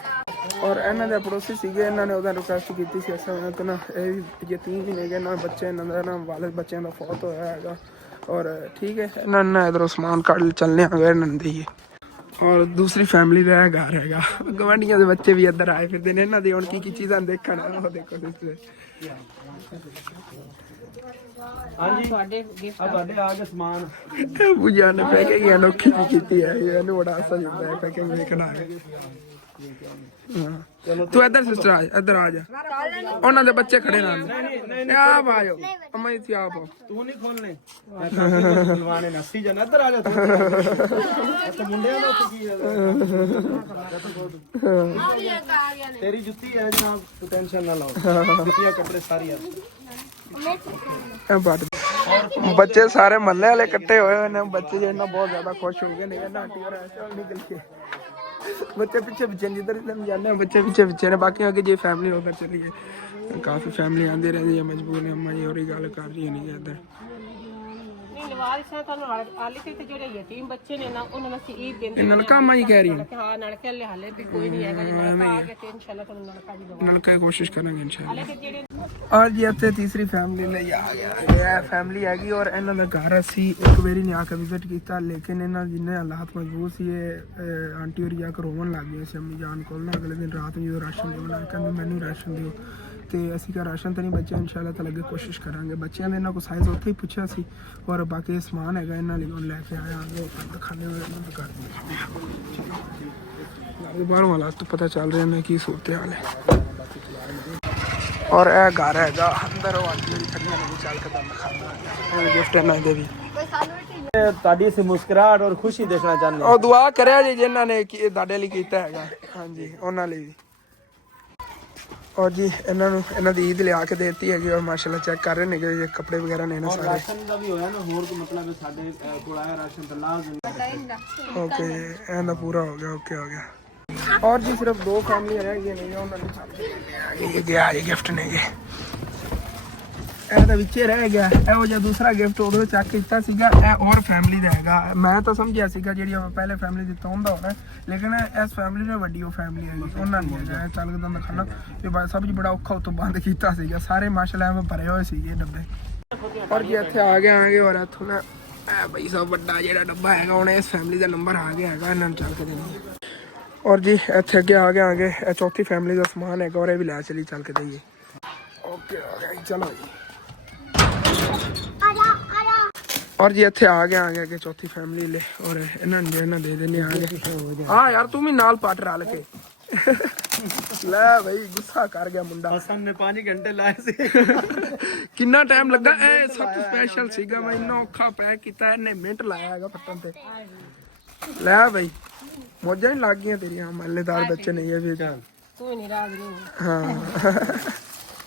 ਔਰ ਇਹਨਾਂ ਦੇ ਪੜੋਸੀ ਸੀਗੇ ਇਹਨਾਂ ਨੇ ਉਹਦਾ ਰਿਕੁਐਸਟ ਕੀਤੀ ਸੀ ਅਸਾਂ ਕਿ ਨਾ ਇਹ ਵੀ ਯਤੀਮ ਹੀ ਨੇਗੇ ਨਾ ਬੱਚੇ ਇਹਨਾਂ ਦਾ ਨਾ ਵਾਲਿਦ ਬੱਚਿਆਂ ਦਾ ਫੌਤ ਹੋਇਆ ਹੈਗਾ ਔਰ ਠੀਕ ਹੈ ਇਹਨਾਂ ਨੇ ਇਧਰੋਂ ਸਮਾਨ ਕੱਢ ਚੱਲਨੇ ਆ ਗਏ ਨੰਦੀ ਔਰ ਦੂਸਰੀ ਫੈਮਿਲੀ ਦਾ ਇਹ ਘਰ ਹੈਗਾ ਗਵਾਂਢੀਆਂ ਦੇ ਬੱਚੇ ਵੀ ਇੱਧਰ ਆਏ ਫਿਰਦੇ ਨੇ ਇਹਨਾਂ ਦੀ ਹੁਣ ਕੀ ਚੀਜ਼ਾਂ ਦੇਖਣ ਉਹ ਦੇਖੋ ਤੁਸੀਂ ਹਾਂਜੀ ਤੁਹਾਡੇ ਗਿਫਟ ਆ ਤੁਹਾਡੇ ਆ ਗਿਆ ਸਮਾਨ ਬੁਝਾ ਨੇ ਪੈ ਕੇ ਅਨੋਖੀ ਕੀ ਕੀਤੀ ਹੈ ਇਹਨੂੰ ਬੜਾ ਆਸਾ ਜਾਂਦਾ ਹੈ ਪੈ ਕੇ ਵੇਖਣਾ ਹੈ ਹਾਂ ਤੂੰ ਇੱਧਰ ਸਿਸਟਰ ਆ ਇੱਧਰ ਆ ਜਾ ਉਹਨਾਂ ਦੇ ਬੱਚੇ ਖੜੇ ਨਾਲ ਨੇ ਆਪ ਆ ਜਾਓ ਅਮਾ ਇੱਥੇ ਆਪ ਆਓ ਤੂੰ ਨਹੀਂ ਖੋਲਨੇ ਮੈਂ ਕਾਫੀ ਦਿਵਾਨੇ ਨੱਸੀ ਜਨ ਇੱਧਰ ਆ ਜਾ ਤੂੰ ਤੇ ਮੁੰਡਿਆਂ ਦਾ ਕੀ ਤੇਰੀ ਜੁੱਤੀ ਹੈ ਜਨਾਬ ਤੂੰ ਟੈਨਸ਼ਨ ਨਾ ਲਾਓ ਜੁੱਤੀਆਂ ਕੱਪੜੇ ਸਾਰੀ ਆ ਇਹ ਬਾਤ ਬੱਚੇ ਸਾਰੇ ਮੱਲੇ ਵਾਲੇ ਇਕੱਠੇ ਹੋਏ ਨੇ ਬੱਚੇ ਜਿਹਨਾਂ ਬਹੁਤ ਜ਼ਿਆਦਾ ਖੁਸ਼ ਹੋ ਗਏ ਨੇ ਨਾ ਆਂਟੀ और ऐसे और निकल के बच्चे पीछे पीछे जिधर हम जाते हैं बच्चे पीछे पीछे ने बाकी आगे जी फैमिली होकर चली है काफी फैमिली आती रहती है मजबूर है अम्मा जी और ही गल कर रही है नहीं इधर ਨਹੀਂ ਲਵਾਰਿਸਾਂ ਤੁਹਾਨੂੰ ਆਲੇ ਤੇ ਜਿਹੜੇ ਯਤੀਮ ਬੱਚੇ ਨੇ ਨਾ ਉਹਨਾਂ ਨੂੰ ਅਸੀਂ ਇਹ ਦਿੰਦੇ ਇਹ ਨਲਕਾ ਅम्मा जी कह रही है ਹਾਂ ਨਲਕੇ ਲੈ ਹਾਲੇ ਵੀ ਕੋਈ ਨਹੀਂ ਹੈਗਾ ਜਿਹੜਾ ਆ ਗਿਆ ਤੇ ਇਨਸ਼ਾਅੱਲਾ ਤੁਹਾਨੂੰ ਨਲਕਾ ਵੀ ਦਵਾਂਗੇ नलका की कोशिश करेंगे इंशाल्लाह ਹਾਲੇ ਤੇ ਜਿਹੜੇ और जी ਇੱਥੇ ਤੀਸਰੀ ਫੈਮਿਲੀ ਲਈ ਆ ਗਿਆ ਇਹ ਫੈਮਿਲੀ ਹੈਗੀ ਔਰ ਇਹਨਾਂ ਦਾ ਘਰ ਅਸੀਂ ਇੱਕ ਵਾਰੀ ਨਹੀਂ ਆ ਕੇ ਵਿਜ਼ਿਟ ਕੀਤਾ ਲੇਕਿਨ ਇਹਨਾਂ ਜਿੰਨੇ ਹਾਲਾਤ ਮਜਬੂਰ ਸੀ ਇਹ ਆਂਟੀ ਹੋਰੀ ਜਾ ਕੇ ਰੋਣ ਲੱਗ ਗਏ ਸੀ ਅੰਮੀ ਜਾਨ ਕੋਲ ਨਾ ਅਗਲੇ ਦਿਨ ਰਾਤ ਨੂੰ ਜਦੋਂ ਰਾਸ਼ਨ ਦੇਣਾ ਕਹਿੰਦੇ ਮੈਨੂੰ ਰਾਸ਼ਨ ਦਿਓ ਤੇ ਅਸੀਂ ਕਿਹਾ ਰਾਸ਼ਨ ਤਾਂ ਨਹੀਂ ਬੱਚੇ ਇਨਸ਼ਾਅੱਲਾ ਤਾਂ ਲੱਗੇ ਕੋਸ਼ਿਸ਼ ਕਰਾਂਗੇ ਬੱਚਿਆਂ ਦੇ ਇਹਨਾਂ ਕੋ ਸਾਈਜ਼ ਉੱਥੇ ਹੀ ਪੁੱਛਿਆ ਸੀ ਔਰ ਬਾਕੀ ਸਮਾਨ ਹੈਗਾ ਇਹਨਾਂ ਲਈ ਉਹ ਲੈ ਕੇ ਆਇਆ ਉਹ ਦਿਖਾਣੇ ਹੋਏ ਇਹਨਾਂ ਦਾ ਕਰ ਦਿੰਦੇ ਬਾਹਰੋਂ ਹਾਲਾਤ ਤੋਂ ਪਤਾ ਚੱਲ ਰਿਹਾ ਨੇ ਕੀ ਸੂਰਤ ਹਾਲ ਹੈ ਔਰ ਇਹ ਘਰ ਹੈਗਾ ਅੰਦਰ ਉਹ ਆਂਟੀ ਦੀ ਖੜੀਆਂ ਨੇ ਚੱਲ ਕੇ ਤਾਂ ਖਾਣਾ ਇਹ ਗਿਫਟ ਇਹਨਾਂ ਦੇ ਵੀ ਤੁਹਾਡੀ ਅਸੀਂ ਮੁਸਕਰਾਹਟ ਔਰ ਖੁਸ਼ੀ ਦੇਖਣਾ ਚਾਹੁੰਦੇ ਉਹ ਦੁਆ ਕਰਿਆ ਜੀ ਜਿਨ੍ਹਾਂ ਨੇ ਤੁਹਾਡੇ ਲਈ ਕੀਤਾ ਹੈਗਾ ਹਾਂਜੀ ਉਹਨਾਂ ਲਈ ਵੀ ਔਰ ਜੀ ਇਹਨਾਂ ਦੀ ਈਦ ਲਿਆ ਕੇ ਦੇਤੀ ਹੈਗੀ ਔਰ ਮਾਸ਼ਾਅੱਲਾ ਚੈੱਕ ਕਰ ਰਹੇ ਨੇ ਕਿ ਕੱਪੜੇ ਵਗੈਰਾ ਨੇ ਨਾ ਸਾਰੇ ਰਾਸ਼ਨ ਦਾ ਵੀ ਹੋਇਆ ਨਾ ਹੋਰ ਕੋ ਮਤਲਬ ਸਾਡੇ ਕੋਲ ਆਇਆ ਰਾਸ਼ਨ ਤਾਂ ਲਾਜ਼ਮ ਓਕੇ ਇਹਦਾ ਪੂਰਾ ਹੋ ਗਿਆ ਓਕੇ ਹੋ ਗਿਆ ਔਰ ਜੀ ਸਿਰਫ ਦੋ ਫੈਮਿਲੀ ਰਹਿ ਗਈਆਂ ਨੇ ਉਹਨਾਂ ਨੇ ਚੱਲ ਗਿਆ ਇਹ ਗਿਫਟ ਨੇ ਇਹ ਤਾਂ ਵਿੱਚੇ ਰਹਿ ਗਿਆ ਇਹੋ ਜਿਹਾ ਦੂਸਰਾ ਗਿਫਟ ਉਦੋਂ ਚੱਕ ਕੀਤਾ ਸੀਗਾ ਇਹ ਹੋਰ ਫੈਮਿਲੀ ਦਾ ਹੈਗਾ ਮੈਂ ਤਾਂ ਸਮਝਿਆ ਸੀਗਾ ਜਿਹੜੀ ਆਪਾਂ ਪਹਿਲੇ ਫੈਮਿਲੀ ਦਿੱਤਾ ਹੁੰਦਾ ਹੋਣਾ ਲੇਕਿਨ ਇਸ ਫੈਮਿਲੀ ਨਾਲ ਵੱਡੀ ਉਹ ਫੈਮਿਲੀ ਹੈਗੀ ਉਹਨਾਂ ਨੇ ਹੈਗਾ ਚੱਲ ਕੇ ਤਾਂ ਖਾਣਾ ਤੇ ਸਭ ਜੀ ਬੜਾ ਔਖਾ ਉਤੋਂ ਬੰਦ ਕੀਤਾ ਸੀਗਾ ਸਾਰੇ ਮਾਸ਼ਾਅੱਲਾ ਐਵੇਂ ਭਰੇ ਹੋਏ ਸੀਗੇ ਡੱਬੇ ਔਰ ਜੀ ਇੱਥੇ ਆ ਗਏ ਔਰ ਇੱਥੋਂ ਨਾ ਇਹ ਬਈ ਸਭ ਵੱਡਾ ਜਿਹੜਾ ਡੱਬਾ ਹੈਗਾ ਹੁਣ ਇਸ ਫੈਮਿਲੀ ਦਾ ਨੰਬਰ ਆ ਗਿਆ ਹੈਗਾ ਇਹਨਾਂ ਨੂੰ ਚੱਲ ਕੇ ਦੇਣੀ ਔਰ ਜੀ ਇੱਥੇ ਅੱਗੇ ਆ ਗਏ ਇਹ ਚੌਥੀ ਫੈਮਿਲੀ ਦਾ ਸਮਾਨ ਹੈਗਾ ਔਰ ਇਹ ਵੀ ਲੈ ਚਲੀ ਚੱਲ ਕੇ ਦੇਈਏ ਓਕੇ ਹੋ ਗਿਆ ਚਲੋ ਜੀ और जी इत्थे आ गया कि चौथी फैमिली ले और इन्हां दे देने आ गए हाँ यार तू भी नाल पाट रल के ਲੈ ਬਈ ਗੁੱਸਾ ਕਰ ਗਿਆ ਮੁੰਡਾ। हसन ने 5 घंटे लाए थे। ਕਿੰਨਾ ਟਾਈਮ ਲੱਗਾ? ਇਹ ਸਭ ਤੋਂ ਸਪੈਸ਼ਲ ਸੀਗਾ। ਮੈਂ ਇੰਨਾ ਔਖਾ ਪੈਕ ਕੀਤਾ, ਇਹਨੇ ਮਿੰਟ ਲਾਇਆ ਹੈਗਾ ਫੱਟਣ ਤੇ। ਲੈ ਬਈ ਮੌਜਾਂ ਹੀ ਲੱਗ ਗਈਆਂ ਤੇਰੀਆਂ। ਮੱਲੇਦਾਰ ਬੱਚੇ ਨਹੀਂ ਇਹ ਵੀ। ਤੂੰ ਨਹੀਂ ਰਾਜ ਨਹੀਂ ਹਾਂ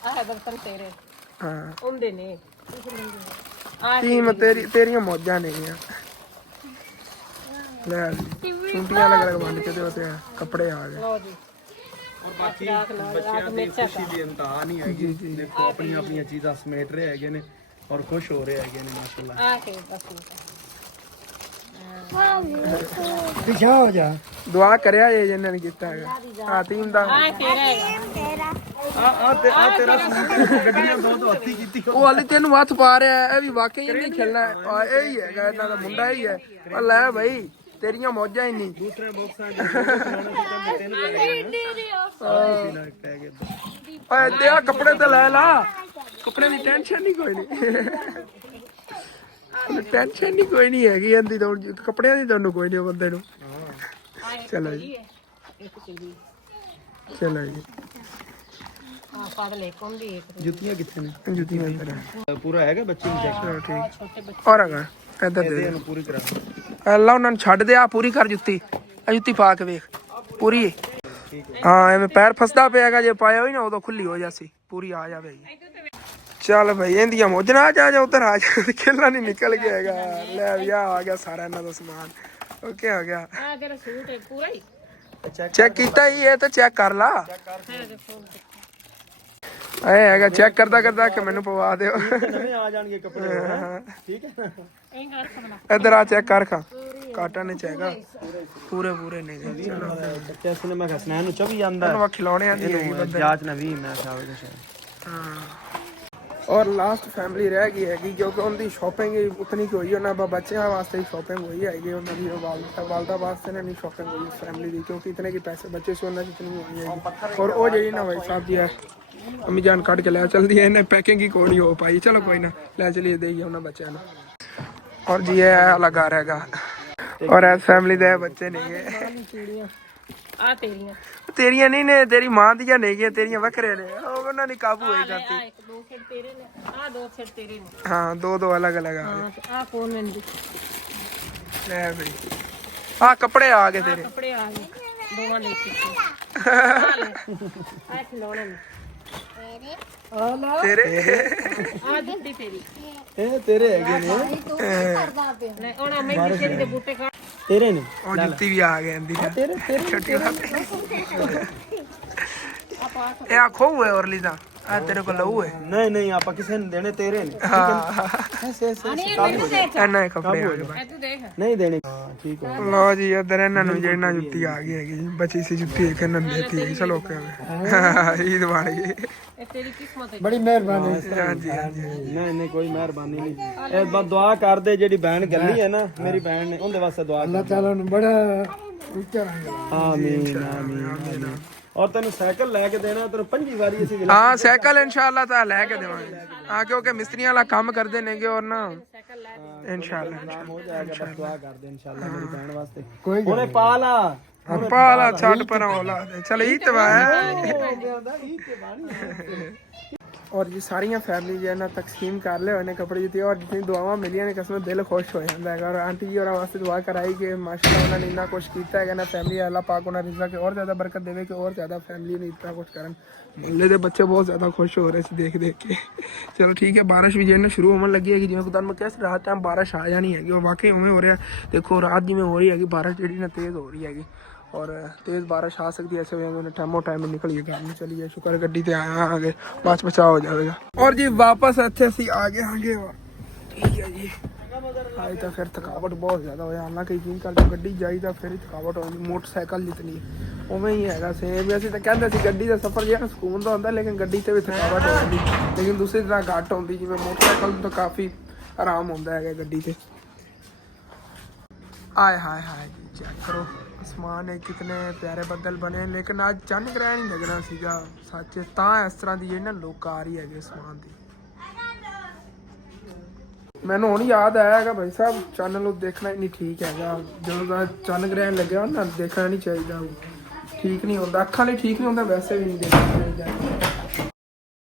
ਆਹ ਬਰਤਨ ਤੇਰੇ ਹਾਂ ਹੁੰਦੇ ਨੇ ਟੀਮ ਤੇਰੀਆਂ ਮੌਜਾਂ ਨੇਗੀਆਂ। ਲੈ ਛੁੰਟੀਆਂ ਅਲੱਗ ਅਲੱਗ ਵੰਡ ਕੇ ਤੇ ਉੱਤੇ ਕੱਪੜੇ ਆ ਗਏ। ਲਓ ਜੀ और बाकी ਬੱਚਿਆਂ ਦੀ ਖੁਸ਼ੀ ਦੀ ਇੰਤਹਾ ਨਹੀਂ ਹੈਗੀ। ਦੇਖੋ ਆਪਣੀਆਂ ਆਪਣੀਆਂ ਚੀਜ਼ਾਂ ਸਮੇਟ ਰਹੇ ਹੈਗੇ ਨੇ ਔਰ ਖੁਸ਼ ਹੋ ਰਹੇ ਹੈਗੇ ਨੇ ਮਾਸ਼ਾਅੱਲਾ। ਆ ਕੇ ਬਸ ਪਿਛਾ ਹੋ ਜਾ। ਦੁਆ ਕਰਿਆ ਜੇ ਜਿੰਨਾਂ ਨੇ ਕੀਤਾ ਹੈਗਾ। ਆ ਟੀਮ ਦਾ ਆ ਤੇਰਾ ਹੈਗਾ ਆ ਤੇਰਾ ਗੱਡੀਆਂ ਬਹੁਤ ਹੱਥੀ ਕੀਤੀ। ਉਹ ਹਾਲੇ ਤੈਨੂੰ ਹੱਥ ਪਾ ਰਿਹਾ। ਇਹ ਵੀ ਵਾਕਈ ਇਹਨੇ ਖੇਲਣਾ। ਇਹ ਹੀ ਹੈਗਾ ਇਹਨਾਂ ਦਾ ਮੁੰਡਾ ਹੀ ਹੈ। ਉਹ ਲੈ ਬਈ ਤੇਰੀਆਂ ਮੌਜਾਂ ਹੀ ਨਹੀਂ। ਦੂਸਰੇ ਬਾਕਸਾਂ ਦੇ ਖਿਲਾਉਣੇ ਤੇ 3 ਪੈ ਗਏ। ਓਏ ਦੇ ਆ ਕੱਪੜੇ ਤੇ ਲੈ ਲਾ। ਕੱਪੜੇ ਦੀ ਟੈਨਸ਼ਨ ਨਹੀਂ ਕੋਈ ਨਹੀਂ। ਟੈਨਸ਼ਨ ਨਹੀਂ ਕੋਈ ਨਹੀਂ ਹੈਗੀ ਇਹਦੀ ਤਾਂ। ਕੱਪੜਿਆਂ ਦੀ ਤੁਹਾਨੂੰ ਕੋਈ ਨਹੀਂ ਬੰਦੇ ਨੂੰ। ਚਲੋ ਜੀ ਚਲੋ ਜੀ। ਆ ਫੜ ਲੈ ਕੋਂਦੀ ਇੱਕ ਜੁੱਤੀਆਂ ਕਿੱਥੇ ਨੇ? ਜੁੱਤੀਆਂ ਇੱਧਰ ਹੈ। ਪੂਰਾ ਹੈਗਾ ਬੱਚੇ ਨੂੰ ਚੈੱਕ। ਚਲੋ ਠੀਕ। ਛੋਟੇ ਬੱਚੇ ਔਰ ਹੈਗਾ ਇੱਧਰ ਦੇ ਇਹਨੂੰ ਪੂਰੀ ਕਰਾ। ਅੱਲਾ ਉਹਨਾਂ ਨੂੰ ਛੱਡ ਦੇ। ਆ ਪੂਰੀ ਕਰ ਜੁੱਤੀ। ਆ ਜੁੱਤੀ ਪਾ ਕੇ ਵੇਖ ਪੂਰੀ। ਹਾਂ ਐਵੇਂ ਪੈਰ ਫਸਦਾ ਪਿਆਗਾ। ਜੇ ਪਾਇਆ ਹੋਈ ਨਾ ਉਦੋਂ ਖੁੱਲੀ ਹੋ ਜਾਸੀ। ਪੂਰੀ ਆ ਜਾਵੇ। ਚੱਲ ਭਾਈ ਇਹਦੀਆਂ ਮੋਜਣਾ ਆ ਜਾ ਉਧਰ ਆ ਜਾ। ਖੇਲਣਾ ਨਹੀਂ ਨਿਕਲ ਗਿਆ ਹੈਗਾ। ਲੈ ਵੀ ਆ ਗਿਆ ਸਾਰਾ ਇਹਨਾਂ ਦਾ ਸਮਾਨ। ਓਕੇ ਹੋ ਗਿਆ। ਆ ਤੇਰਾ ਸੂਟ ਹੈ ਪੂਰਾ ਹੀ ਚੈੱਕ ਕੀਤਾ ਹੀ। ਇਹ ਤਾਂ ਚੈੱਕ ਕਰ ਲਾ। ਇਹ ਹੈਗਾ ਚੈੱਕ ਕਰਦਾ ਕਰਦਾ ਕਿ ਮੈਨੂੰ ਪਵਾ ਦਿਓ। ਨਵੇਂ ਆ ਜਾਣਗੇ ਕੱਪੜੇ। ਠੀਕ ਹੈ ਇਹ ਕਰ ਸਕਣਾ ਇੱਧਰ ਆ ਚੈੱਕ ਕਰ ਖਾ। ਕਾਟਾ ਨੇ ਚੈਗਾ ਪੂਰੇ ਪੂਰੇ ਨੇ। ਚਲੋ ਬੱਚੇ ਸੁਨੇ ਮੈਂ ਹਸਨੈਨ ਨੂੰ 24 ਜਾਂਦਾ ਇਹਨੂੰ ਖਿਲੌਣਿਆਂ ਦੀ ਹੈਗੀ ਹੈ। ਬੰਦੇ ਜਾਂਚ ਨਾ 20 ਮੈਂ ਸ਼ਾਇਦ ਕੁਛ। ਹਾਂ। ਔਰ ਲਾਸਟ ਫੈਮਿਲੀ ਰਹਿ ਗਈ ਹੈਗੀ ਕਿਉਂਕਿ ਉਹਦੀ ਸ਼ਾਪਿੰਗ ਉਤਨੀ ਕੀ ਹੋਈ। ਉਹਨਾਂ ਬੱਚਿਆਂ ਵਾਸਤੇ ਹੀ ਸ਼ਾਪਿੰਗ ਹੋਈ ਹੈਗੀ। ਉਹਨਾਂ ਦੀ ਵਾਲਦਾ ਵਾਸਤੇ ਨਹੀਂ ਸ਼ਾਪਿੰਗ ਹੋਈ ਫੈਮਿਲੀ ਦੀ ਕਿਉਂਕਿ ਇਤਨੇ ਕੀ ਪੈਸੇ ਬੱਚੇ ਸੀ ਉਹਨਾਂ ਦੀ ਇਤਨੀ ਹੋਈ ਹੈਗੀ। ਔਰ ਉਹ ਜਿਹੜੀ ਨਾ ਭਾਈ ਸਾਹਿਬ ਜੀ ਹੈ ਅਮੀ ਜਾਨ ਕੱਢ ਕੇ ਲੈ ਚਲਦੀ ਹੈ। ਇਹਨੇ ਪੈਕਿੰਗ ਹੀ ਕੋਈ ਨਹੀਂ ਹੋ ਪਾਈ। ਚਲੋ ਕੋਈ ਨਾ ਲੈ ਚਲੀਏ ਦੇਈਏ ਉਹਨਾਂ ਬੱਚਿਆਂ ਨੂੰ। ਔਰ ਜੀ ਇਹ ਲਗਾ ਰਹੇਗਾ। ਔਰ ਇਸ ਫੈਮਿਲੀ ਦੇ ਬੱਚੇ ਨੇਗੇ। ਚੂੜੀਆਂ ਆ ਤੇਰੀਆਂ ਨਹੀਂ ਨੇ ਤੇਰੀ ਮਾਂ ਦੀਆਂ ਨੇਗੀਆਂ। ਤੇਰੀਆਂ ਵੱਖਰੇ ਨੇ। ਉਹ ਉਹਨਾਂ ਦੀ ਕਾਬੂ ਹੋਈ ਜਾਂਦੀ। ਆ ਇੱਕ ਦੋ ਸਿਰ ਤੇਰੇ ਨੇ ਆ ਦੋ ਸਿਰ ਤੇਰੇ ਨੇ। ਹਾਂ ਦੋ ਦੋ ਅਲੱਗ ਅਲੱਗ ਆ ਹਾਂ ਤੇ ਆ ਕੋਨ ਨੇ ਲੈ ਬਈ ਆ ਕੱਪੜੇ ਆ ਗਏ ਤੇਰੇ। ਕੱਪੜੇ ਆ ਗਏ ਦੋਵਾਂ ਦੇ ਇੱਕ ਆ ਲੈ ਆ ਖਿਲੌਣੇ ਨੇ ਤੇਰੇ ਆ ਦਿੱਤੀ ਤੇਰੀ ਇਹ ਤੇਰੇ ਹੈਗੇ ਨੇ। ਲੈ ਹੁਣ ਮੈਂ ਕਿਸੇ ਦੇ ਬੂਟੇ ਖਾ ਤੇਰੇ ਨੇ। ਉਹ ਜੁੱਤੀ ਵੀ ਆ ਗਈ ਇਹਦੀ। ਤੇਰੇ ਛੋਟੀ ਵਾਲੀ ਇਹ ਆਖੋ ਹੈ ਔਰਲੀ ਦਾ। ਆ ਤੇਰੇ ਕੋਲ ਲਊ ਹੈ। ਨਹੀਂ ਨਹੀਂ ਆਪਾਂ ਕਿਸੇ ਨੂੰ ਦੇਣੇ ਤੇਰੇ ਨੇ। ਹਾਂ ਇਹਨਾਂ ਕੱਪੜੇ ਆ ਗਏ ਇਹ ਤੂੰ ਦੇਖ ਨਹੀਂ ਦੇਣੇ। ਹਾਂ ਠੀਕ ਹੈ। ਲੋ ਜੀ ਇੱਧਰ ਇਹਨਾਂ ਨੂੰ ਜਿਹੜਾ ਜੁੱਤੀ ਆ ਗਈ ਹੈਗੀ। ਬਚੀ ਸੀ ਜੁੱਤੀ ਇੱਕ ਇਹਨਾਂ ਨੇ ਦੇਤੀ ਹੈਗੀ। ਚਲੋ ਓਕੇ ਈਦ ਬਣ ਗਈ। ਇਹ ਤੇਰੀ ਕਿਸਮਤ ਹੈ ਬੜੀ ਮਿਹਰਬਾਨੀ। ਹਾਂਜੀ ਹਾਂਜੀ ਨਹੀਂ ਨਹੀਂ ਕੋਈ ਮਿਹਰਬਾਨੀ ਨਹੀਂ। ਇਹ ਬਸ ਦੁਆ ਕਰਦੇ ਜਿਹੜੀ ਭੈਣ ਗੱਲੀ ਹੈ ਨਾ ਮੇਰੀ ਭੈਣ ਨੇ ਉਹਦੇ ਵਾਸਤੇ ਦੁਆ ਕਰ। ਚਲੋ ਬੜਾ ਉੱਚਾ ਆਮੀਨ ਆਮੀਨ। ਔਰ ਤੈਨੂੰ ਸਾਈਕਲ ਲੈ ਕੇ ਦੇਣਾ ਤੈਨੂੰ 5 ਵਾਰੀ ਅਸੀਂ ਹਾਂ ਸਾਈਕਲ ਇਨਸ਼ਾਅੱਲਾ ਤਾਂ ਲੈ ਕੇ ਦੇਵਾਂਗੇ। ਹਾਂ ਕਿਉਂਕਿ ਮਿਸਤਰੀਆਂ ਵਾਲਾ ਕੰਮ ਕਰਦੇ ਨੇਗੇ। ਔਰ ਨਾ ਇਨਸ਼ਾਅੱਲਾ ਹੋ ਜਾਏਗਾ। ਬਸ ਦੁਆ ਕਰਦੇ ਇਨਸ਼ਾਅੱਲਾ ਮੇਰੀ ਭੈਣ ਵਾਸਤੇ। ਹੁਣੇ ਪਾ ਲਾ ਪਾਲਾ ਛੱਡ ਪਰ ਔਲਾ ਚਲ ਇਹ ਤਵਾ ਔਰ ਜੀ ਸਾਰੀਆਂ ਫੈਮਿਲੀ ਜੀ ਇਹਨਾਂ ਤਕਸੀਮ ਕਰ ਲਏ ਹੋਏ ਨੇ ਕੱਪੜੇ ਜੁੱਤੇ। ਔਰ ਜਿੰਨੀ ਦੁਆਵਾਂ ਮਿਲੀਆਂ ਨੇ ਕਸਮ ਦਿਲ ਖੁਸ਼ ਹੋ ਜਾਂਦਾ ਹੈਗਾ। ਔਰ ਆਂਟੀ ਜੀ ਹੋਰਾਂ ਵਾਸਤੇ ਦੁਆ ਕਰਾਈ ਕਿ ਮਾਸ਼ਾਅੱਲਾ ਉਹਨਾਂ ਨੇ ਇੰਨਾ ਕੁਛ ਕੀਤਾ ਹੈਗਾ ਨਾ। ਫੈਮਿਲੀ ਅੱਲਾਹ ਪਾਕ ਉਹਨਾਂ ਰਿਜ਼ਕ ਕਿ ਹੋਰ ਜ਼ਿਆਦਾ ਬਰਕਤ ਦੇਵੇ ਕਿ ਹੋਰ ਜ਼ਿਆਦਾ ਫੈਮਿਲੀ ਨੂੰ ਇਤਨਾ ਕੁਛ ਕਰਨ। ਮੁਹੱਲੇ ਦੇ ਬੱਚੇ ਬਹੁਤ ਜ਼ਿਆਦਾ ਖੁਸ਼ ਹੋ ਰਹੇ ਸੀ ਦੇਖ ਦੇਖ ਕੇ। ਚਲੋ ਠੀਕ ਹੈ। ਬਾਰਿਸ਼ ਵੀ ਜਿਹੜੀ ਸ਼ੁਰੂ ਹੋਣ ਲੱਗੀ ਹੈਗੀ। ਜਿਵੇਂ ਤੁਹਾਨੂੰ ਮੈਂ ਕਿਹਾ ਸੀ ਰਾਤ ਟਾਈਮ ਬਾਰਿਸ਼ ਆ ਜਾਣੀ ਹੈਗੀ। ਔਰ ਵਾਕਈ ਉਵੇਂ ਹੋ ਰਿਹਾ। ਦੇਖੋ ਰਾਤ ਜਿਵੇਂ ਹੋ ਰਹੀ ਹੈਗੀ ਬਾਰਿਸ਼ ਜਿਹੜੀ ਨਾ ਤੇਜ਼ ਹੋ ਰਹੀ ਹੈਗੀ। और तेज़ बारिश आ सकती है। ऐसे में टाइमो टाइम निकलिए घर में चलिए। शुक्र गड्डी ते आया आगे बच बचाव हो जाएगा। और जी वापस इतने असी आगे आगे ठीक है जी। आई तो फिर थकावट बहुत ज़्यादा होया। हालांकि यकीन कर जो गड्डी जाई तो फिर ही थकावट होगी। मोटरसाइकिल जितनी उवें ही है सेम। असीं तो कहते सी गड्डी का सफ़र जो सुकून का होंदा लेकिन गड्डी ते भी थकावट हो जाती। लेकिन दूसरी तरह घट होंदी जिवें मोटरसाइकिल तो काफ़ी आराम होंदा है गड्डी ते। आए हाय हाय जी चेक करो आसमान है कितने प्यारे बदल बने। लेकिन आज चंद ग्रहण ही लगना सीगा सच ਤਾਂ ਇਸ ਤਰ੍ਹਾਂ ਦੀ ਜਿਹੜੀ ਨਾ ਲੁੱਕ ਆ ਰਹੀ ਹੈਗੀ ਆਸਮਾਨ ਦੀ। ਮੈਨੂੰ ਹੁਣ ਯਾਦ ਆਇਆ ਹੈਗਾ ਭਾਈ ਸਾਹਿਬ ਚੰਨ ਨੂੰ ਦੇਖਣਾ ਹੀ ਨਹੀਂ ਠੀਕ ਹੈਗਾ। ਜਦੋਂ ਦਾ ਚੰਨ ਗ੍ਰਹਿਣ ਲੱਗਿਆ ਨਾ ਦੇਖਣਾ ਨਹੀਂ ਚਾਹੀਦਾ। ਠੀਕ ਨਹੀਂ ਹੁੰਦਾ, ਅੱਖਾਂ ਲਈ ਠੀਕ ਨਹੀਂ ਹੁੰਦਾ, ਵੈਸੇ ਵੀ ਨਹੀਂ ਦੇਣਾ ਚਾਹੀਦਾ।